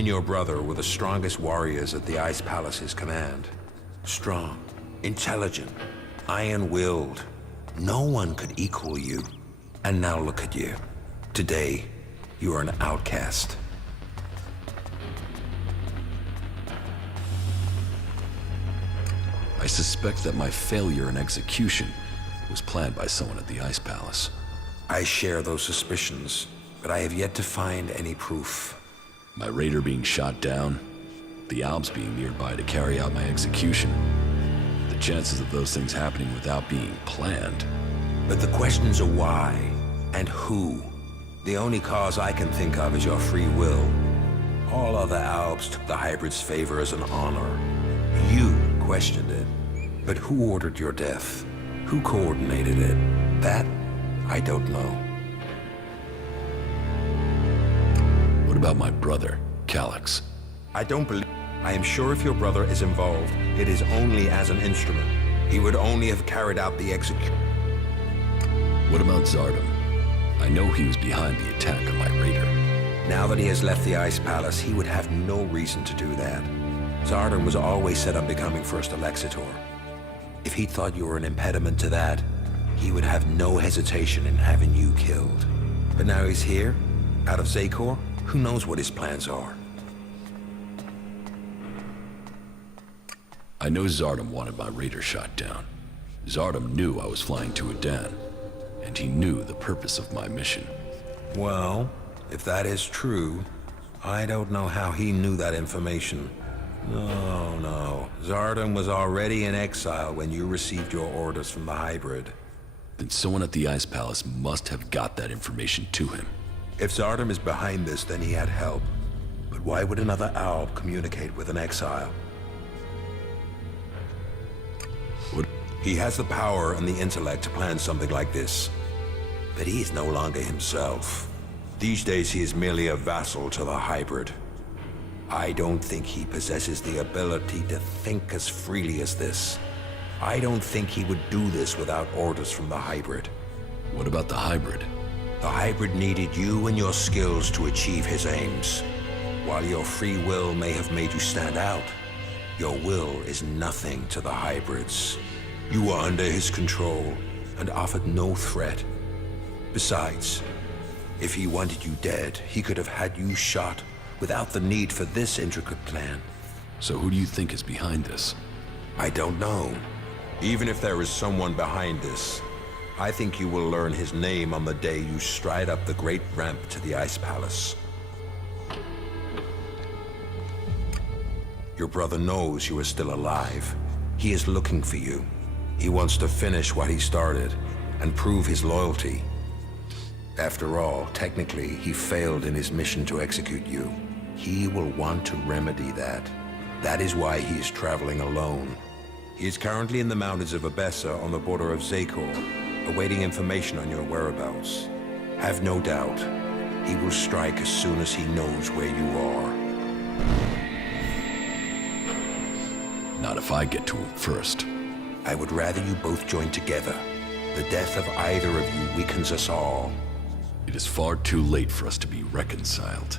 and your brother were the strongest warriors at the Ice Palace's command. Strong, intelligent, iron-willed. No one could equal you. And now look at you. Today, you are an outcast. I suspect that my failure in execution was planned by someone at the Ice Palace. I share those suspicions, but I have yet to find any proof. My raider being shot down, the Albs being nearby to carry out my execution. The chances of those things happening without being planned. But the questions are why and who. The only cause I can think of is your free will. All other Albs took the hybrid's favor as an honor. You questioned it. But who ordered your death? Who coordinated it? That, I don't know. What about my brother, Calyx? I don't believe... I am sure if your brother is involved, it is only as an instrument. He would only have carried out the execution. What about Zardom? I know he was behind the attack on my raider. Now that he has left the Ice Palace, he would have no reason to do that. Zardom was always set on becoming First Elexitor. If he thought you were an impediment to that, he would have no hesitation in having you killed. But now he's here, out of Zakor, who knows what his plans are? I know Zardom wanted my raider shot down. Zardom knew I was flying to Adan, and he knew the purpose of my mission. Well, if that is true, I don't know how he knew that information. No. Zardom was already in exile when you received your orders from the hybrid. Then someone at the Ice Palace must have got that information to him. If Zardom is behind this, then he had help. But why would another Alb communicate with an exile? What? He has the power and the intellect to plan something like this. But he is no longer himself. These days he is merely a vassal to the hybrid. I don't think he possesses the ability to think as freely as this. I don't think he would do this without orders from the hybrid. What about the hybrid? The hybrid needed you and your skills to achieve his aims. While your free will may have made you stand out, your will is nothing to the hybrids. You were under his control and offered no threat. Besides, if he wanted you dead, he could have had you shot without the need for this intricate plan. So who do you think is behind this? I don't know. Even if there is someone behind this, I think you will learn his name on the day you stride up the great ramp to the Ice Palace. Your brother knows you are still alive. He is looking for you. He wants to finish what he started and prove his loyalty. After all, technically, he failed in his mission to execute you. He will want to remedy that. That is why he is traveling alone. He is currently in the mountains of Abessa on the border of Zakor, awaiting information on your whereabouts. Have no doubt, he will strike as soon as he knows where you are. Not if I get to him first. I would rather you both join together. The death of either of you weakens us all. It is far too late for us to be reconciled.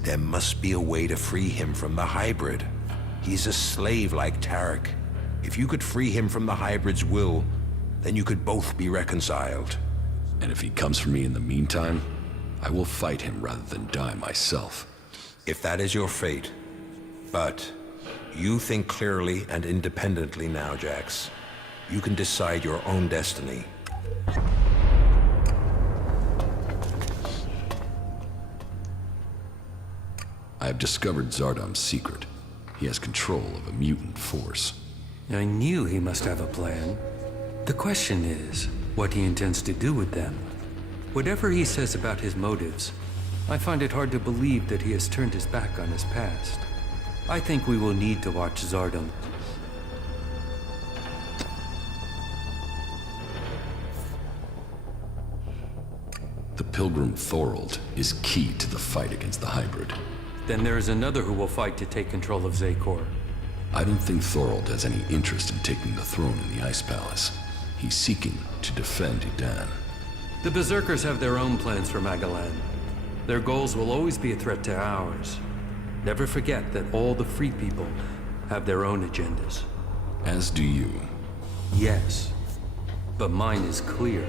There must be a way to free him from the hybrid. He's a slave like Tarek. If you could free him from the hybrid's will, then you could both be reconciled. And if he comes for me in the meantime, I will fight him rather than die myself. If that is your fate. But you think clearly and independently now, Jax. You can decide your own destiny. I have discovered Zardom's secret. He has control of a mutant force. I knew he must have a plan. The question is, what he intends to do with them. Whatever he says about his motives, I find it hard to believe that he has turned his back on his past. I think we will need to watch Zardom. The Pilgrim Thorold is key to the fight against the hybrid. Then there is another who will fight to take control of Zakor. I don't think Thorold has any interest in taking the throne in the Ice Palace. He's seeking to defend Adan. The Berserkers have their own plans for Magalan. Their goals will always be a threat to ours. Never forget that all the free people have their own agendas. As do you. Yes, but mine is clear.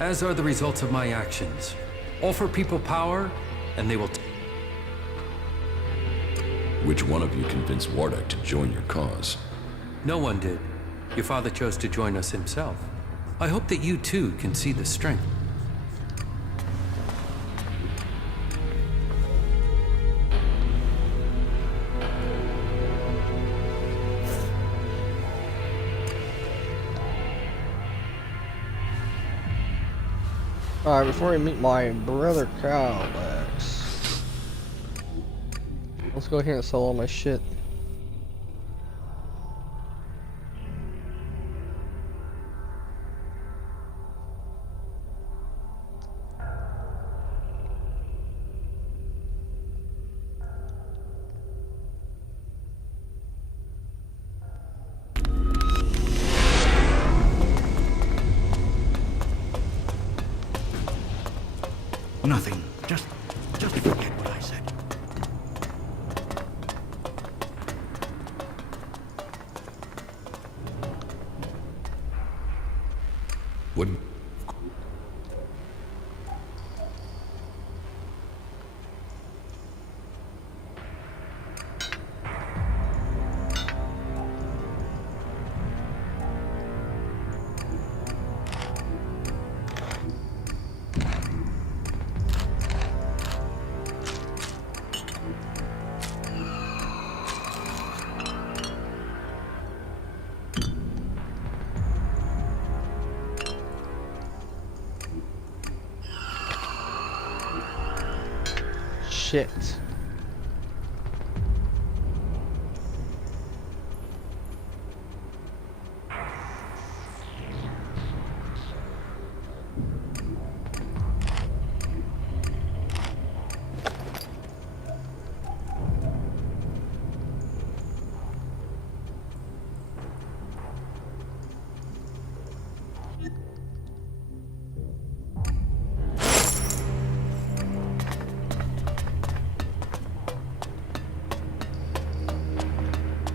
As are the results of my actions. Offer people power, and they will Which one of you convinced Wardak to join your cause? No one did. Your father chose to join us himself. I hope that you too can see the strength. Alright, before we meet my brother Elex, let's go here and sell all my shit. Nothing. Just forget what I said. What? Shit.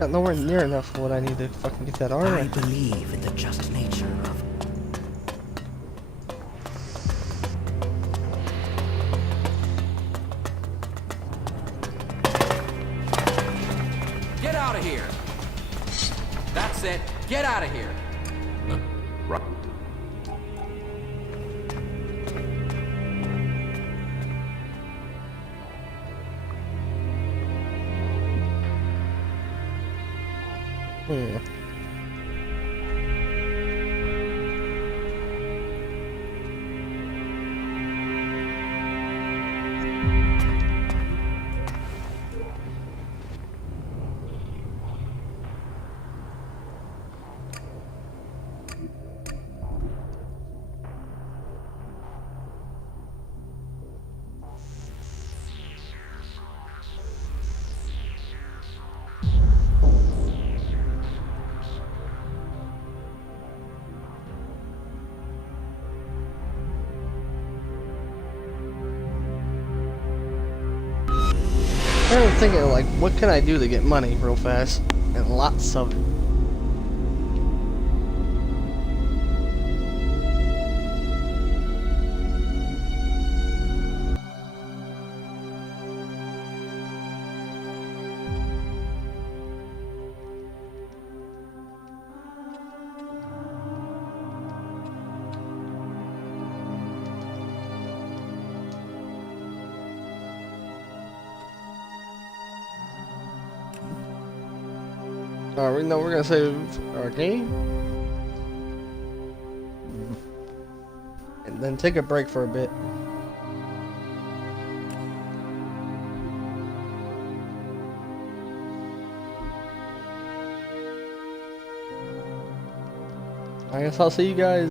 Got nowhere near enough for what I need to fucking get that armor. I believe in the just nature of... Get out of here! That's it. Get out of here! Right. I'm thinking, like, what can I do to get money real fast? And lots of it. We know we're gonna save our game and then take a break for a bit. I guess I'll see you guys